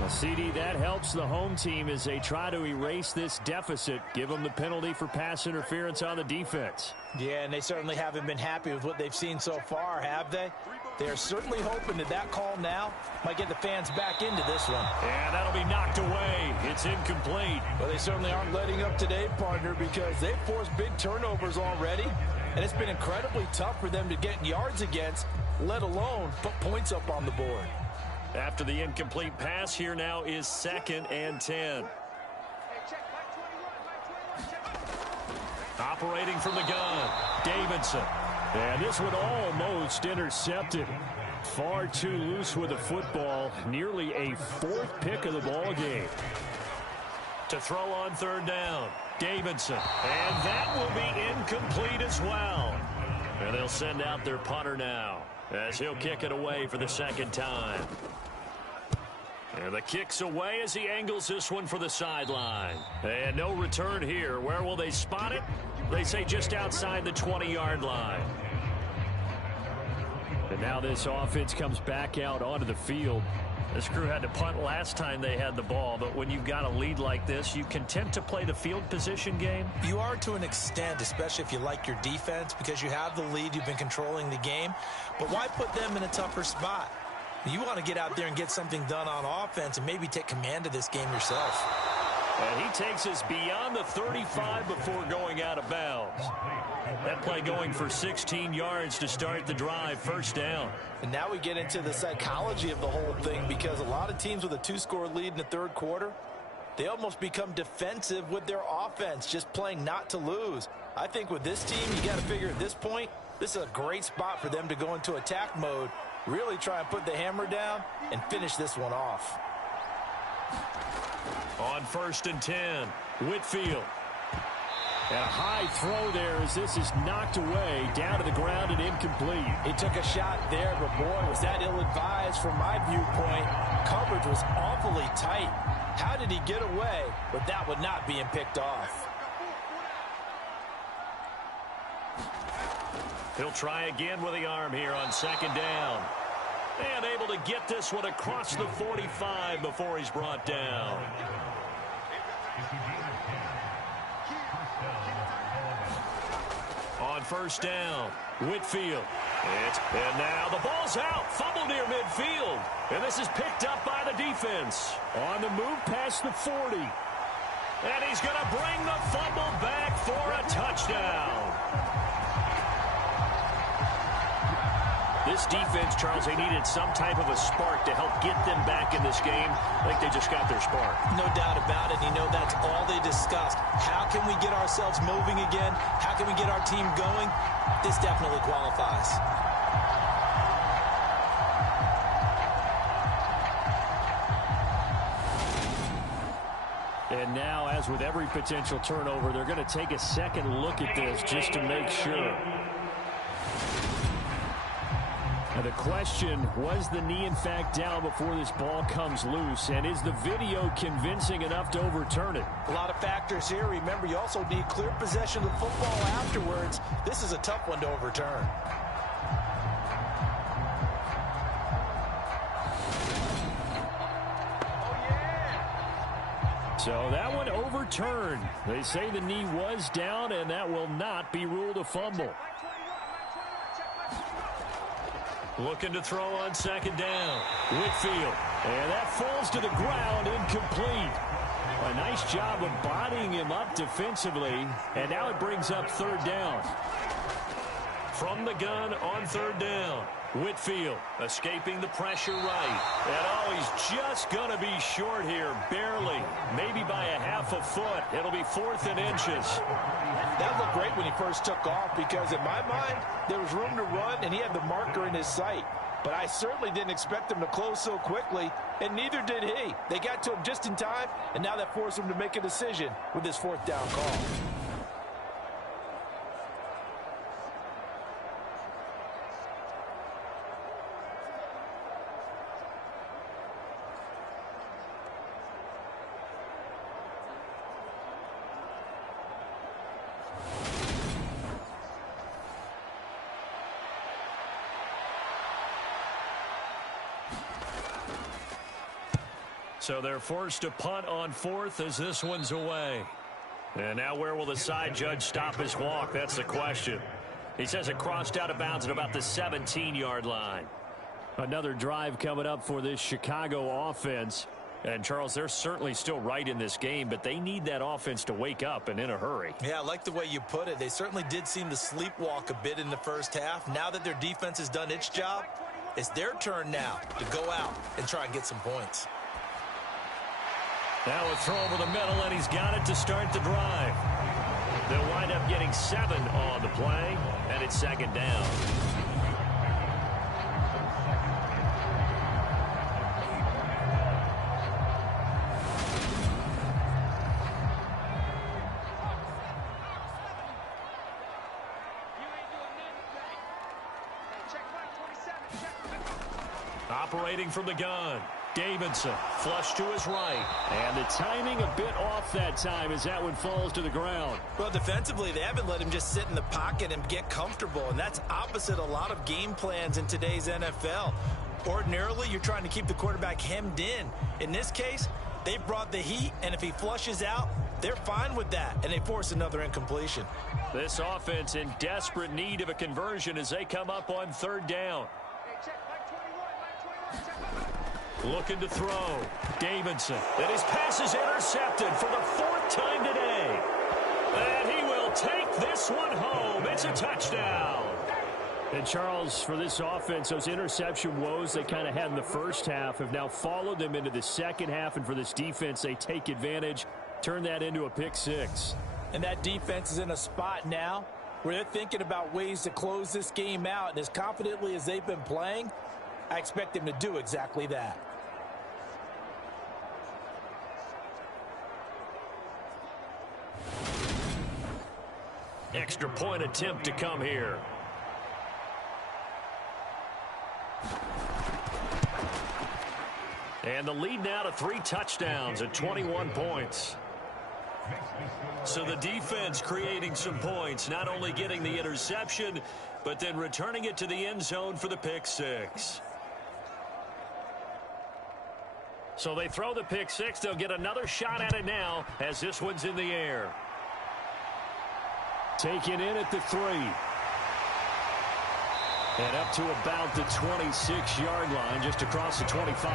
Well, CD, that helps the home team as they try to erase this deficit, give them the penalty for pass interference on the defense. Yeah, and they certainly haven't been happy with what they've seen so far, have they? They're certainly hoping that call now might get the fans back into this one. And that'll be knocked away. It's incomplete. Well, they certainly aren't letting up today, partner, because they've forced big turnovers already, and it's been incredibly tough for them to get yards against, let alone put points up on the board. After the incomplete pass, here now is 2nd and 10. Operating from the gun, Davidson. And this one almost intercepted. Far too loose with the football. Nearly a 4th pick of the ball game. To throw on third down, Davidson. And that will be incomplete as well. And they'll send out their punter now as he'll kick it away for the 2nd time. And the kick's away as he angles this one for the sideline. And no return here. Where will they spot it? They say just outside the 20-yard line. And now this offense comes back out onto the field. This crew had to punt last time they had the ball, but when you've got a lead like this, you content to play the field position game? You are to an extent, especially if you like your defense, because you have the lead, you've been controlling the game. But why put them in a tougher spot? You want to get out there and get something done on offense and maybe take command of this game yourself. And he takes us beyond the 35 before going out of bounds. That play going for 16 yards to start the drive, 1st down. And now we get into the psychology of the whole thing, because a lot of teams with a 2-score lead in the 3rd quarter, they almost become defensive with their offense, just playing not to lose. I think with this team, you got to figure at this point, this is a great spot for them to go into attack mode, really try and put the hammer down and finish this one off. On 1st and 10, Whitfield. And a high throw there as this is knocked away, down to the ground and incomplete. He took a shot there, but boy, was that ill-advised from my viewpoint. Coverage was awfully tight. How did he get away with that one not being picked off? He'll try again with the arm here on 2nd down. And able to get this one across the 45 before he's brought down. On 1st down, Whitfield. And now the ball's out. Fumble near midfield. And this is picked up by the defense. On the move past the 40. And he's going to bring the fumble back for a touchdown. This defense, Charles, they needed some type of a spark to help get them back in this game. I think they just got their spark. No doubt about it. You know, that's all they discussed. How can we get ourselves moving again? How can we get our team going? This definitely qualifies. And now, as with every potential turnover, they're going to take a second look at this just to make sure. Now the question, was the knee in fact down before this ball comes loose? And is the video convincing enough to overturn it? A lot of factors here. Remember, you also need clear possession of the football afterwards. This is a tough one to overturn. So that one overturned. They say the knee was down, and that will not be ruled a fumble. Looking to throw on 2nd down. Whitfield. And that falls to the ground, incomplete. A nice job of bodying him up defensively, and now it brings up 3rd down. From the gun on 3rd down. Whitfield escaping the pressure right. And oh, he's just going to be short here, barely. Maybe by a half a foot. It'll be 4th and inches. That looked great when he first took off, because in my mind, there was room to run, and he had the marker in his sight. But I certainly didn't expect him to close so quickly, and neither did he. They got to him just in time, and now that forced him to make a decision with his 4th down call. So they're forced to punt on fourth as this one's away. And now where will the side judge stop his walk? That's the question. He says it crossed out of bounds at about the 17-yard line. Another drive coming up for this Chicago offense. And, Charles, they're certainly still right in this game, but they need that offense to wake up and in a hurry. Yeah, I like the way you put it. They certainly did seem to sleepwalk a bit in the first half. Now that their defense has done its job, it's their turn now to go out and try and get some points. Now a throw over the middle, and he's got it to start the drive. They'll wind up getting 7 on the play, and it's second down. Operating from the gun, Davidson, flush to his right. And the timing a bit off that time as that one falls to the ground. Well, defensively, they haven't let him just sit in the pocket and get comfortable, and that's opposite a lot of game plans in today's NFL. Ordinarily, you're trying to keep the quarterback hemmed in. In this case, they brought the heat, and if he flushes out, they're fine with that, and they force another incompletion. This offense in desperate need of a conversion as they come up on third down. Looking to throw. Davidson. And his pass is intercepted for the 4th time today. And he will take this one home. It's a touchdown. And, Charles, for this offense, those interception woes they kind of had in the first half have now followed them into the second half. And for this defense, they take advantage, turn that into a pick 6. And that defense is in a spot now where they're thinking about ways to close this game out. And as confidently as they've been playing, I expect them to do exactly that. Extra point attempt to come here. And the lead now to 3 touchdowns at 21 points. So the defense creating some points, not only getting the interception, but then returning it to the end zone for the pick 6. So they throw the pick 6. They'll get another shot at it now as this one's in the air. Taken in at the 3. And up to about the 26-yard line, just across the 25.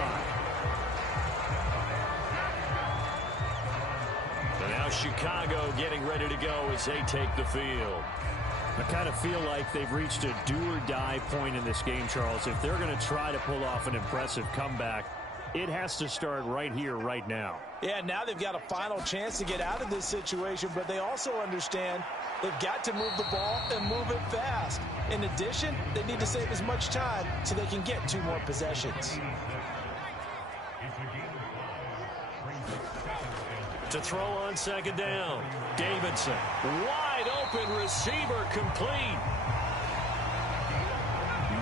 And now Chicago getting ready to go as they take the field. I kind of feel like they've reached a do-or-die point in this game, Charles. If they're going to try to pull off an impressive comeback, it has to start right here, right now. Yeah, now they've got a final chance to get out of this situation, but they also understand they've got to move the ball and move it fast. In addition, they need to save as much time so they can get 2 more possessions. To throw on second down, Davidson. Wide open receiver complete.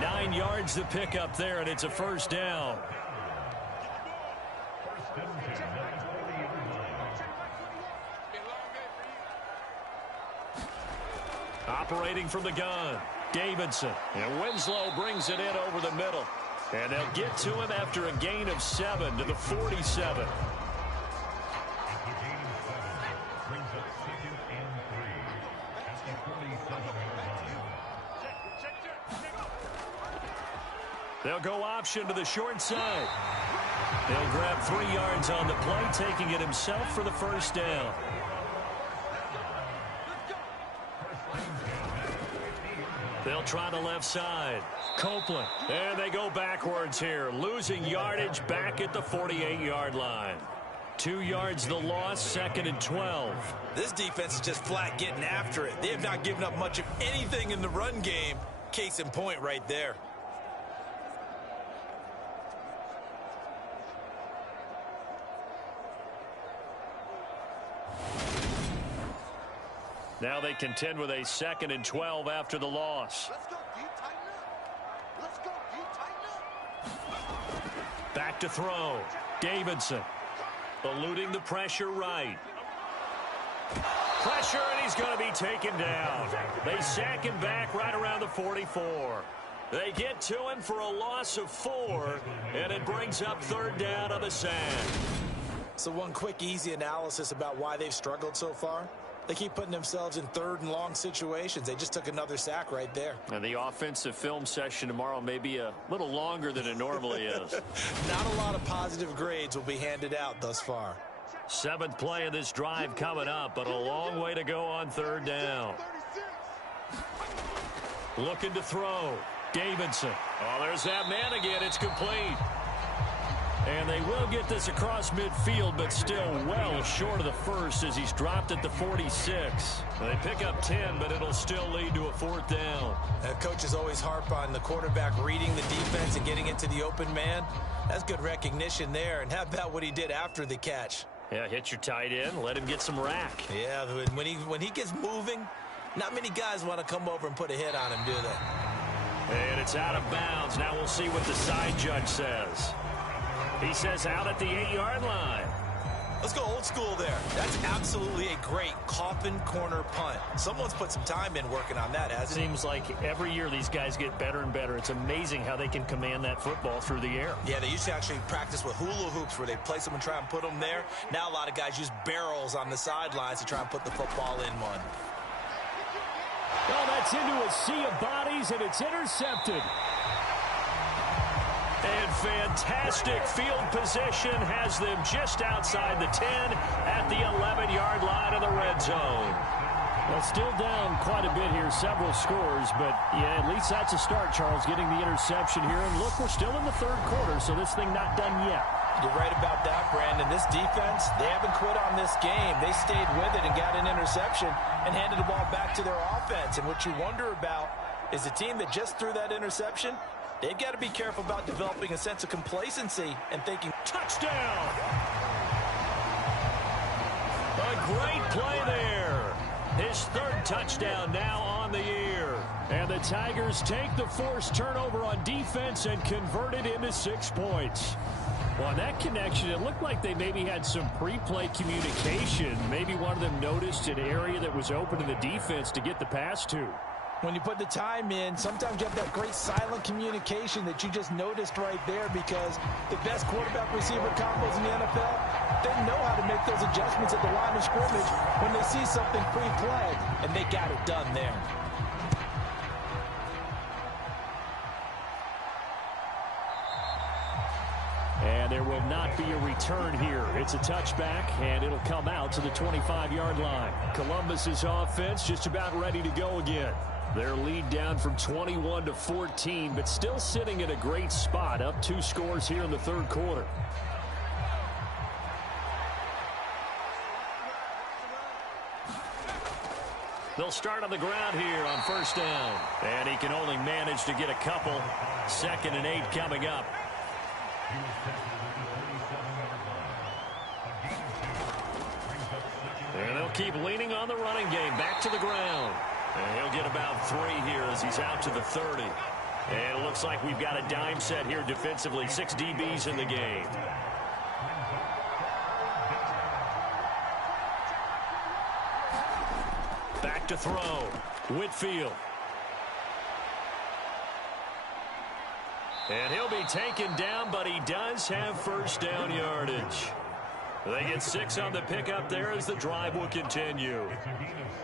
9 yards to pick up there, and it's a first down. Operating from the gun, Davidson. And Winslow brings it in over the middle. And they'll get to him after a gain of 7 to the 47. They'll go option to the short side. They'll grab 3 yards on the play, taking it himself for the first down. They'll try the left side. Copeland. And they go backwards here, losing yardage back at the 48-yard line. 2 yards the loss, 2nd and 12. This defense is just flat getting after it. They have not given up much of anything in the run game. Case in point right there. Now they contend with a 2nd and 12 after the loss. Let's go, D, tighten up. Let's go, D, tighten up. Back to throw. Davidson. Eluding the pressure right. Pressure, and he's going to be taken down. They sack him back right around the 44. They get to him for a loss of 4, and it brings up third down on the sand. So one quick, easy analysis about why they've struggled so far. They keep putting themselves in third and long situations. They just took another sack right there. And the offensive film session tomorrow may be a little longer than it normally is. Not a lot of positive grades will be handed out thus far. 7th play of this drive coming up, but a long way to go on third down. Looking to throw. Davidson. Oh, there's that man again. It's complete. And they will get this across midfield, but still well short of the first as he's dropped at the 46. They pick up 10, but it'll still lead to a 4th down. Coaches always harp on the quarterback reading the defense and getting into the open man. That's good recognition there. And how about what he did after the catch? Yeah, hit your tight end, let him get some rack. Yeah, when he gets moving, not many guys want to come over and put a hit on him, do they? And it's out of bounds. Now we'll see what the side judge says. He says out at the 8-yard line. Let's go old school there. That's absolutely a great coffin corner punt. Someone's put some time in working on that, hasn't it? Seems like every year these guys get better and better. It's amazing how they can command that football through the air. Yeah, they used to actually practice with hula hoops where they place them and try and put them there. Now a lot of guys use barrels on the sidelines to try and put the football in one. Oh, that's into a sea of bodies, and it's intercepted. And fantastic field position has them just outside the 10 at the 11-yard line of the red zone. Well, still down quite a bit here, several scores, but yeah, at least that's a start, Charles, getting the interception here. And look, we're still in the third quarter, so this thing not done yet. You're right about that, Brandon. This defense, they haven't quit on this game. They stayed with it and got an interception and handed the ball back to their offense. And what you wonder about is the team that just threw that interception, they've got to be careful about developing a sense of complacency and thinking, touchdown! A great play there. His 3rd touchdown now on the year. And the Tigers take the forced turnover on defense and convert it into 6 points. Well, on that connection, it looked like they maybe had some pre-play communication. Maybe one of them noticed an area that was open to the defense to get the pass to. When you put the time in, sometimes you have that great silent communication that you just noticed right there, because the best quarterback-receiver combos in the NFL, they know how to make those adjustments at the line of scrimmage when they see something pre-play, and they got it done there. And there will not be a return here. It's a touchback, and it'll come out to the 25-yard line. Columbus's offense just about ready to go again. Their lead down from 21 to 14, but still sitting in a great spot, up 2 scores here in the third quarter. They'll start on the ground here on first down. And he can only manage to get a couple. 2nd and 8 coming up. And they'll keep leaning on the running game. Back to the ground. And he'll get about 3 here as he's out to the 30. And it looks like we've got a dime set here defensively. 6 DBs in the game. Back to throw. Whitfield. And he'll be taken down, but he does have first down yardage. They get 6 on the pickup there as the drive will continue.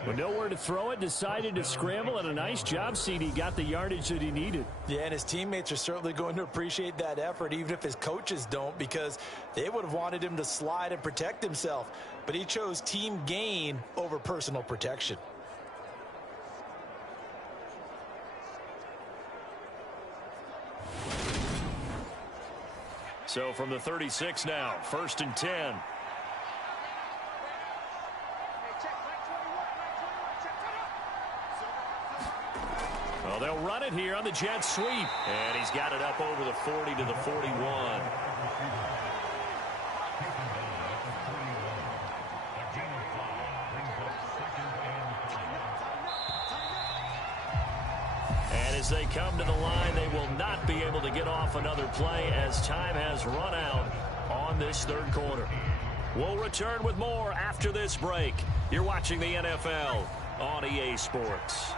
But nowhere to throw it, decided to scramble, and a nice job, CD. Got the yardage that he needed. Yeah, and his teammates are certainly going to appreciate that effort, even if his coaches don't, because they would have wanted him to slide and protect himself. But he chose team gain over personal protection. So from the 36 now, 1st and 10. Well, they'll run it here on the jet sweep. And he's got it up over the 40 to the 41. And as they come to the line, they will not be able to get off another play as time has run out on this third quarter. We'll return with more after this break. You're watching the NFL on EA Sports.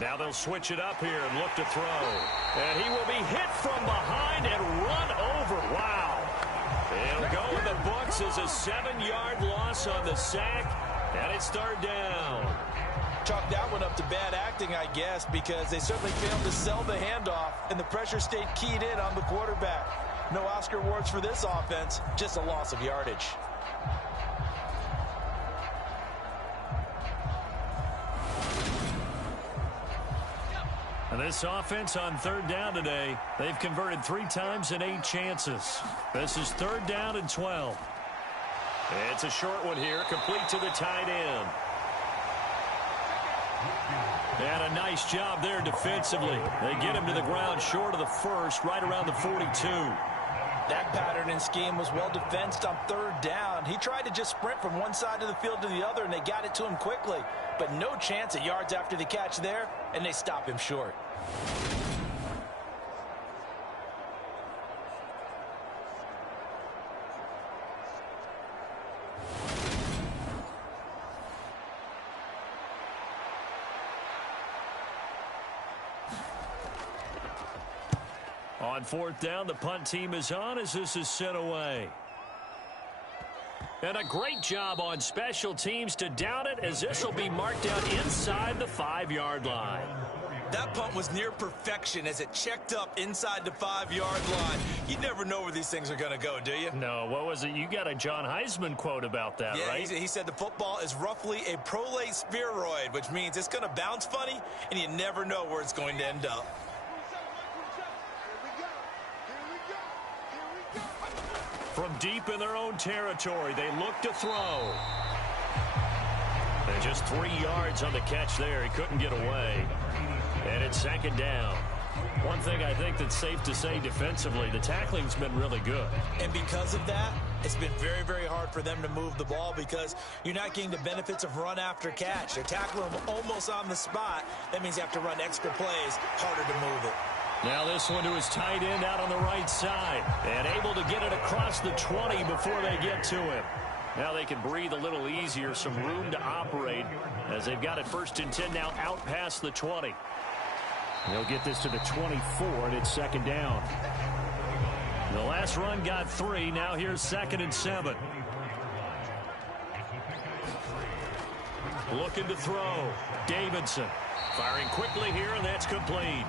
Now they'll switch it up here and look to throw. And he will be hit from behind and run over. Wow. It'll go in the books as a 7-yard loss on the sack, and it's third down. Chalk that one up to bad acting, I guess, because they certainly failed to sell the handoff, and the pressure stayed keyed in on the quarterback. No Oscar awards for this offense, just a loss of yardage. And this offense on third down today, they've converted 3 times in 8 chances. This is third down and 12. It's a short one here, complete to the tight end. And a nice job there defensively. They get him to the ground short of the first, right around the 42. That pattern and scheme was well defensed on third down. He tried to just sprint from one side of the field to the other, and they got it to him quickly. But no chance at yards after the catch there, and they stop him short. On fourth down, the punt team is on as this is sent away. And a great job on special teams to down it, as this will be marked down inside the 5-yard line. That punt was near perfection as it checked up inside the 5-yard line. You never know where these things are going to go, do you? No, what was it? You got a John Heisman quote about that, right? He said the football is roughly a prolate spheroid, which means it's going to bounce funny, and you never know where it's going to end up. From deep in their own territory, they look to throw. And just 3 yards on the catch there. He couldn't get away. And it's second down. One thing I think that's safe to say defensively, the tackling's been really good. And because of that, it's been very, very hard for them to move the ball because you're not getting the benefits of run after catch. They're tackling them almost on the spot. That means you have to run extra plays, harder to move it. Now this one to his tight end out on the right side. And able to get it across the 20 before they get to him. Now they can breathe a little easier, some room to operate as they've got it first and 10 now out past the 20. They'll get this to the 24, and it's second down. The last run got 3. Now here's second and 7. Looking to throw. Davidson firing quickly here, and that's complete.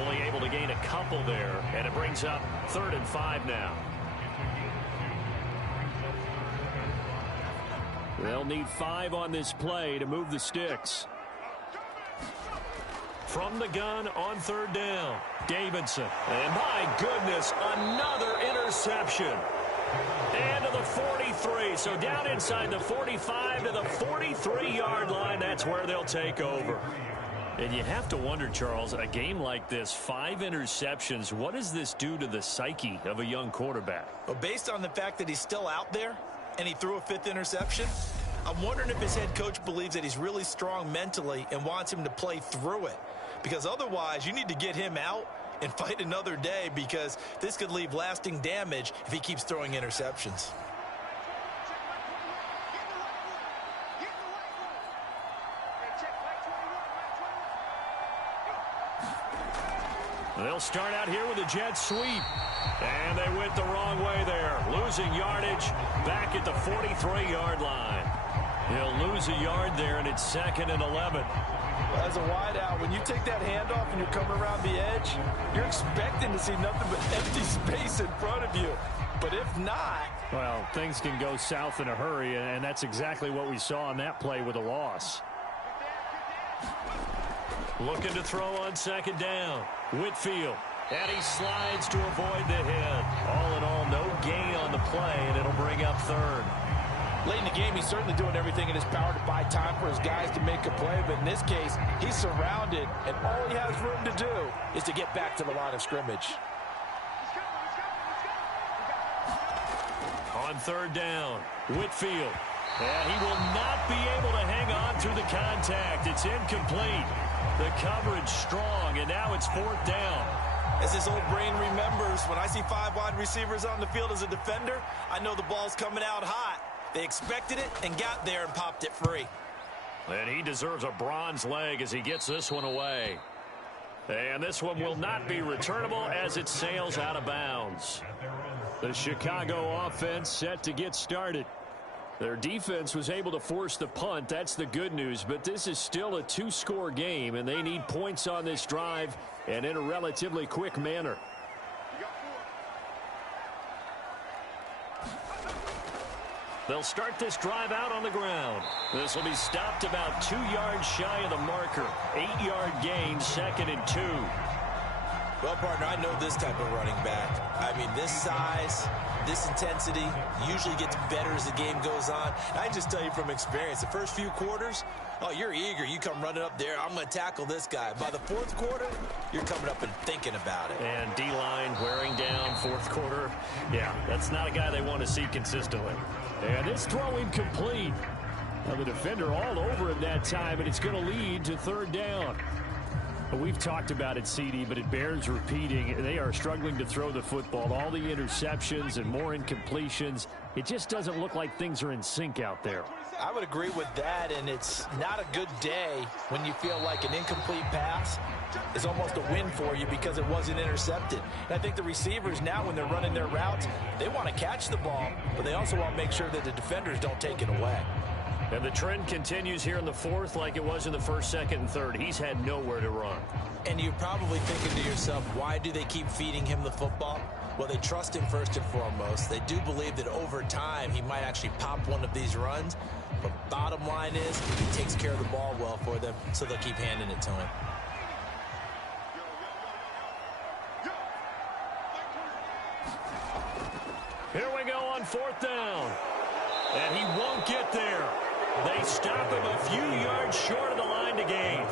Only able to gain a couple there, and it brings up third and 5 now. They'll need 5 on this play to move the sticks. From the gun on third down, Davidson. And my goodness, another interception. And to the 43. So down inside the 45 to the 43-yard line. That's where they'll take over. And you have to wonder, Charles, a game like this, 5 interceptions, what does this do to the psyche of a young quarterback? Well, based on the fact that he's still out there and he threw a 5th interception, I'm wondering if his head coach believes that he's really strong mentally and wants him to play through it. Because otherwise, you need to get him out and fight another day because this could leave lasting damage if he keeps throwing interceptions. They'll start out here with a jet sweep. And they went the wrong way there. Losing yardage back at the 43-yard line. He'll lose a yard there, and it's second and 11. As a wideout, when you take that handoff and you're coming around the edge, you're expecting to see nothing but empty space in front of you. But if not... Well, things can go south in a hurry, and that's exactly what we saw on that play with a loss. Looking to throw on second down. Whitfield. And he slides to avoid the hit. All in all, no gain on the play, and it'll bring up third. Late in the game, he's certainly doing everything in his power to buy time for his guys to make a play. But in this case, he's surrounded, and all he has room to do is to get back to the line of scrimmage. On third down, Whitfield. And he will not be able to hang on through the contact. It's incomplete. The coverage strong, and now it's fourth down. As his old brain remembers, when I see 5 wide receivers on the field as a defender, I know the ball's coming out hot. They expected it and got there and popped it free. And he deserves a bronze leg as he gets this one away. And this one will not be returnable as it sails out of bounds. The Chicago offense set to get started. Their defense was able to force the punt. That's the good news. But this is still a two-score game, and they need points on this drive and in a relatively quick manner. They'll start this drive out on the ground. This will be stopped about 2 yards shy of the marker. 8-yard gain, 2nd and 2. Well, partner, I know this type of running back. I mean, this size, this intensity usually gets better as the game goes on. I just tell you from experience, the first few quarters, oh, you're eager. You come running up there, I'm going to tackle this guy. By the fourth quarter, you're coming up and thinking about it. And D-line wearing down, fourth quarter. Yeah, that's not a guy they want to see consistently. And this throw incomplete. Now the defender all over him that time, and it's going to lead to 3rd down. We've talked about it, CD, but it bears repeating. They are struggling to throw the football. All the interceptions and more incompletions. It just doesn't look like things are in sync out there. I would agree with that, and it's not a good day when you feel like an incomplete pass is almost a win for you because it wasn't intercepted. And I think the receivers now, when they're running their routes, they want to catch the ball, but they also want to make sure that the defenders don't take it away. And the trend continues here in the 4th like it was in the 1st, 2nd, and 3rd. He's had nowhere to run. And you're probably thinking to yourself, why do they keep feeding him the football? Well, they trust him first and foremost. They do believe that over time he might actually pop one of these runs. But bottom line is he takes care of the ball well for them, so they'll keep handing it to him. Here we go on 4th down. And he won't get there. They stop him a few yards short of the line to gain.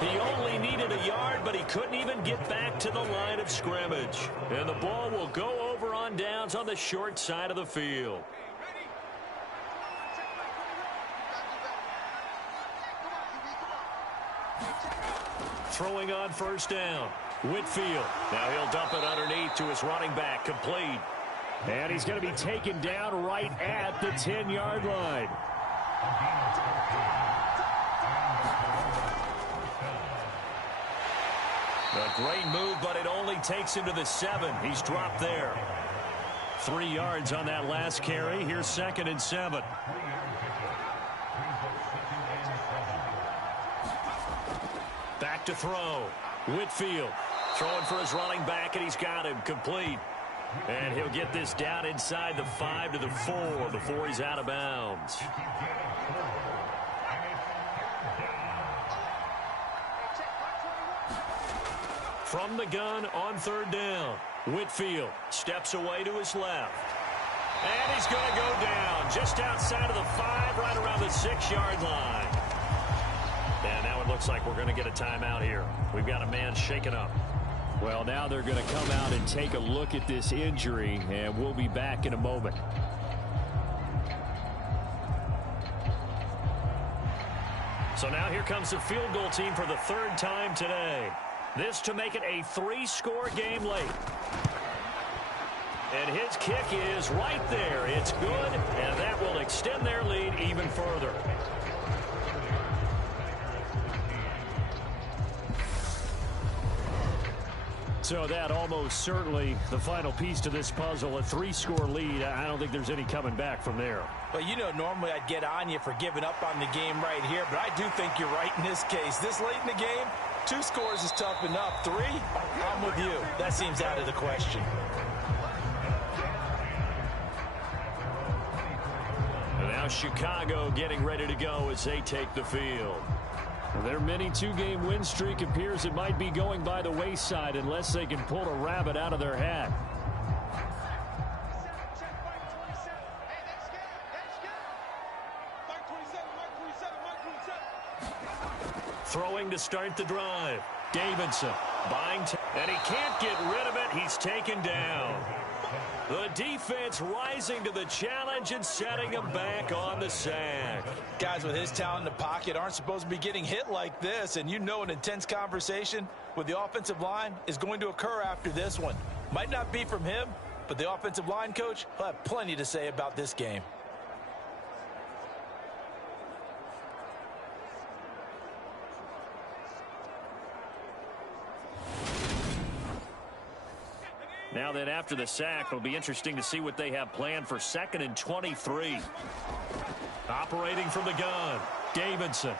He only needed a yard, but he couldn't even get back to the line of scrimmage. And the ball will go over on downs on the short side of the field. Throwing on 1st down. Whitfield. Now he'll dump it underneath to his running back. Complete. And he's going to be taken down right at the 10-yard line. A great move, but it only takes him to the 7. He's dropped there. 3 yards on that last carry. Here's 2nd and 7. Back to throw. Whitfield throwing for his running back, and he's got him. Complete. And he'll get this down inside the 5 to the 4 before he's out of bounds. From the gun on 3rd down. Whitfield steps away to his left. And he's going to go down just outside of the 5, right around the 6-yard line. And now it looks like we're going to get a timeout here. We've got a man shaken up. Well, now they're going to come out and take a look at this injury, and we'll be back in a moment. So now here comes the field goal team for the 3rd time today. This to make it a 3-score game late. And his kick is right there. It's good, and that will extend their lead even further. So that almost certainly the final piece to this puzzle, a 3-score lead. I don't think there's any coming back from there. Well, you know, normally I'd get on you for giving up on the game right here, but I do think you're right in this case. This late in the game, 2 scores is tough enough. 3, I'm with you. That seems out of the question. And now Chicago getting ready to go as they take the field. Their mini 2-game win streak appears it might be going by the wayside unless they can pull a rabbit out of their hat. Throwing to start the drive. Davidson buying and he can't get rid of it. He's taken down. The defense rising to the challenge and setting him back on the sack. Guys with his talent in the pocket aren't supposed to be getting hit like this, and you know an intense conversation with the offensive line is going to occur after this one. Might not be from him, but the offensive line coach will have plenty to say about this game. Now then, after the sack, it'll be interesting to see what they have planned for 2nd and 23. Operating from the gun, Davidson.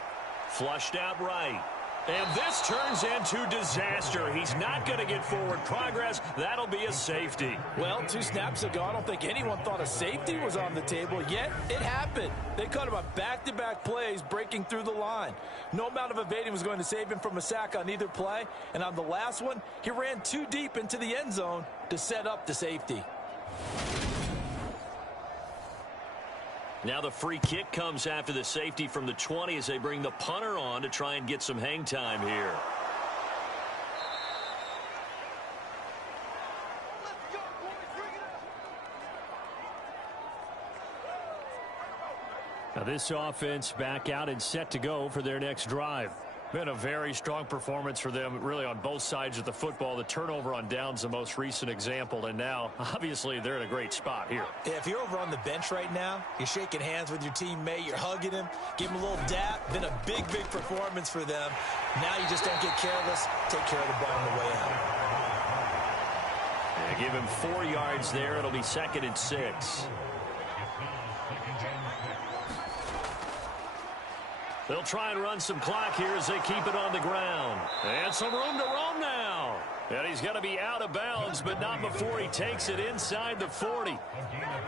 Flushed out right. And this turns into disaster. He's not going to get forward progress. That'll be a safety. Well, 2 snaps ago, I don't think anyone thought a safety was on the table, yet it happened. They caught him on back-to-back plays breaking through the line. No amount of evading was going to save him from a sack on either play. And on the last one, he ran too deep into the end zone to set up the safety. Now the free kick comes after the safety from the 20 as they bring the punter on to try and get some hang time here. Now this offense back out and set to go for their next drive. Been a very strong performance for them, really, on both sides of the football. The turnover on downs, the most recent example, and now, obviously, they're in a great spot here. Yeah, if you're over on the bench right now, you're shaking hands with your teammate, you're hugging him, give him a little dap. Been a big performance for them. Now you just don't get careless. Take care of the ball on the way out. Yeah, give him 4 yards there. It'll be 2nd and 6. They'll try and run some clock here as they keep it on the ground. And some room to roam now. And he's going to be out of bounds, but not before he takes it inside the 40.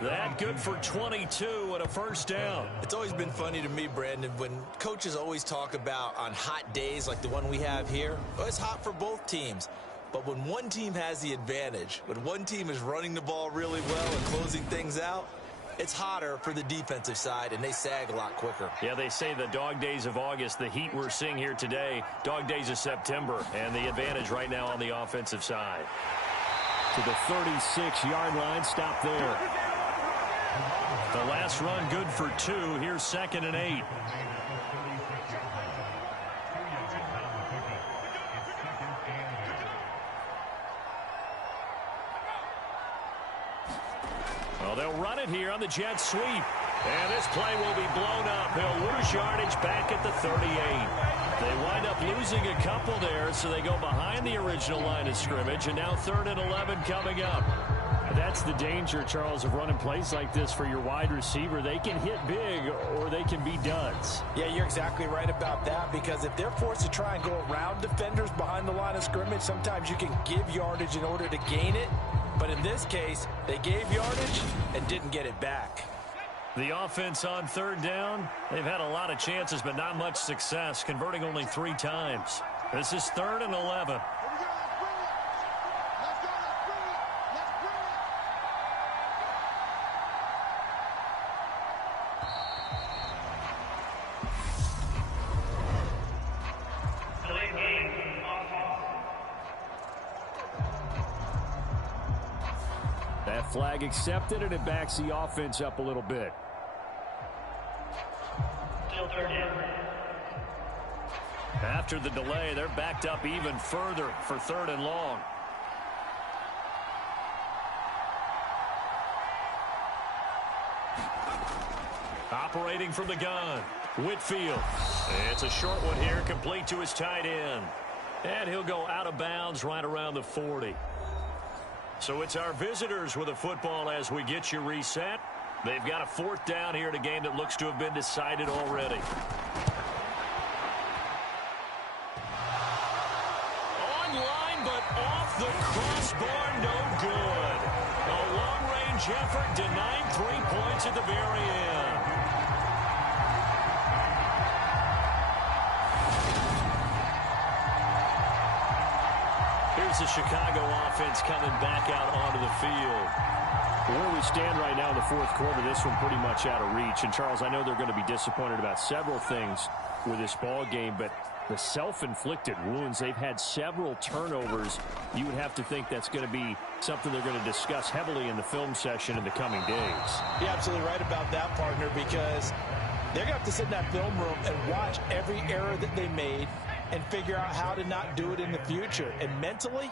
That good for 22 and a first down. It's always been funny to me, Brandon, when coaches always talk about on hot days like the one we have here. Well, it's hot for both teams. But when one team has the advantage, when one team is running the ball really well and closing things out, it's hotter for the defensive side, and they sag a lot quicker. Yeah, they say the dog days of August, the heat we're seeing here today, dog days of September, and the advantage right now on the offensive side. To the 36-yard line, stop there. The last run good for 2. Here's 2nd and 8. Well, they'll run it here on the jet sweep. And this play will be blown up. He'll lose yardage back at the 38. They wind up losing a couple there, so they go behind the original line of scrimmage, and now 3rd and 11 coming up. That's the danger, Charles, of running plays like this for your wide receiver. They can hit big or they can be duds. Yeah, you're exactly right about that, because if they're forced to try and go around defenders behind the line of scrimmage, sometimes you can give yardage in order to gain it. But in this case, they gave yardage and didn't get it back. The offense on 3rd down, they've had a lot of chances, but not much success, converting only 3 times. This is 3rd and 11. That flag accepted, and it backs the offense up a little bit. Still 3rd down. After the delay, they're backed up even further for 3rd and long. Operating from the gun, Whitfield. It's a short one here, complete to his tight end. And he'll go out of bounds right around the 40. So it's our visitors with a football as we get you reset. They've got a 4th down here in a game that looks to have been decided already. Online, but off the crossbar, no good. A long-range effort denied 3 points at the very end. Here's the Chicago offense coming back out onto the field. Where we stand right now in the 4th quarter, this one pretty much out of reach. And, Charles, I know they're going to be disappointed about several things with this ball game, but the self-inflicted wounds, they've had several turnovers. You would have to think that's going to be something they're going to discuss heavily in the film session in the coming days. You're absolutely right about that, partner, because they're going to have to sit in that film room and watch every error that they made and figure out how to not do it in the future. And mentally,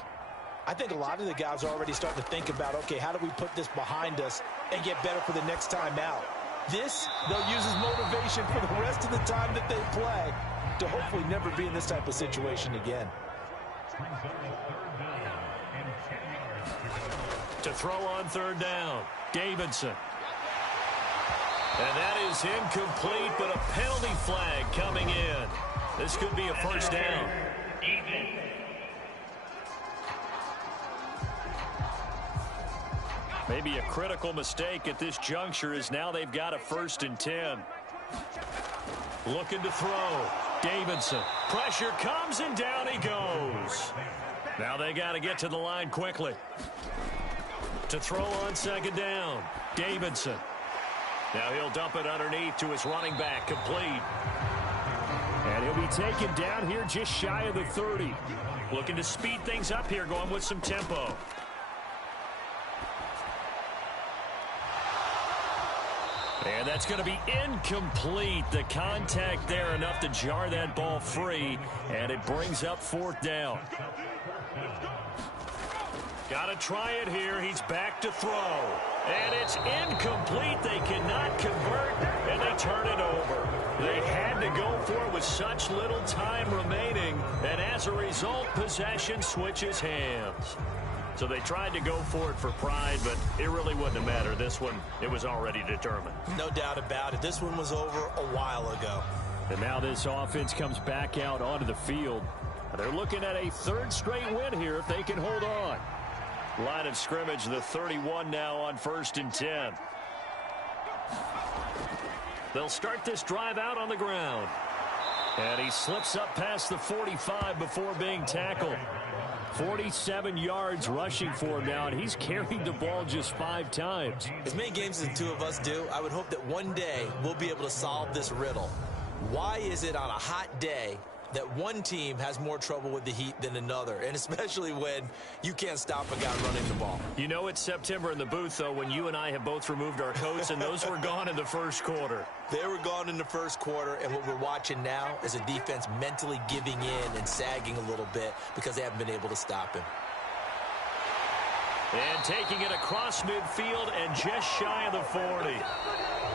I think a lot of the guys are already starting to think about, okay, how do we put this behind us and get better for the next time out? This, they'll use as motivation for the rest of the time that they play to hopefully never be in this type of situation again. To throw on third down, Davidson. And that is incomplete, but a penalty flag coming in. This could be a first down. Maybe a critical mistake at this juncture is now they've got a 1st and 10. Looking to throw. Davidson. Pressure comes and down he goes. Now they got to get to the line quickly. To throw on 2nd down. Davidson. Now he'll dump it underneath to his running back, complete. And he'll be taken down here just shy of the 30. Looking to speed things up here, going with some tempo. And that's going to be incomplete. The contact there enough to jar that ball free, and it brings up 4th down. Got to try it here. He's back to throw. And it's incomplete. They cannot convert, and they turn it over. They had to go for it with such little time remaining, and as a result, possession switches hands. So they tried to go for it for pride, but it really wouldn't have mattered. This one, it was already determined. No doubt about it. This one was over a while ago. And now this offense comes back out onto the field. They're looking at a 3rd straight win here if they can hold on. Line of scrimmage, the 31 now on 1st and 10. They'll start this drive out on the ground. And he slips up past the 45 before being tackled. 47 yards rushing for him now, and he's carried the ball just 5 times. As many games as the two of us do, I would hope that one day we'll be able to solve this riddle. Why is it on a hot day that one team has more trouble with the heat than another, and especially when you can't stop a guy running the ball? You know it's September in the booth, though, when you and I have both removed our coats, and those were gone in the 1st quarter. They were gone in the 1st quarter, and what we're watching now is a defense mentally giving in and sagging a little bit because they haven't been able to stop him. And taking it across midfield and just shy of the 40.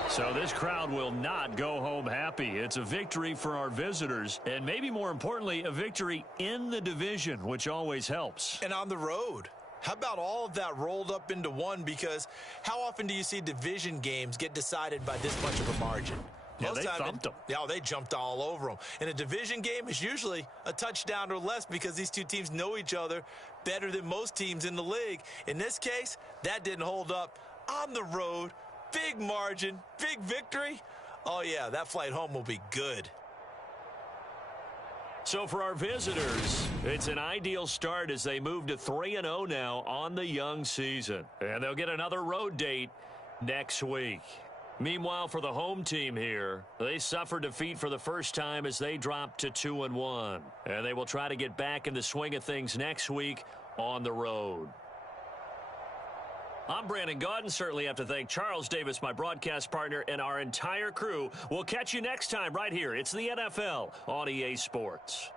So this crowd will not go home happy. It's a victory for our visitors, and maybe more importantly, a victory in the division, which always helps. And on the road. How about all of that rolled up into one? Because how often do you see division games get decided by this much of a margin? Yeah, they thumped them. Yeah, they jumped all over them. In a division game, it's usually a touchdown or less because these two teams know each other better than most teams in the league. In this case, that didn't hold up. On the road, big margin, big victory. Oh, yeah, that flight home will be good. So for our visitors, it's an ideal start as they move to 3-0 now on the young season. And they'll get another road date next week. Meanwhile, for the home team here, they suffered defeat for the first time as they dropped to 2-1. And they will try to get back in the swing of things next week on the road. I'm Brandon Gaudin. Certainly have to thank Charles Davis, my broadcast partner, and our entire crew. We'll catch you next time right here. It's the NFL on EA Sports.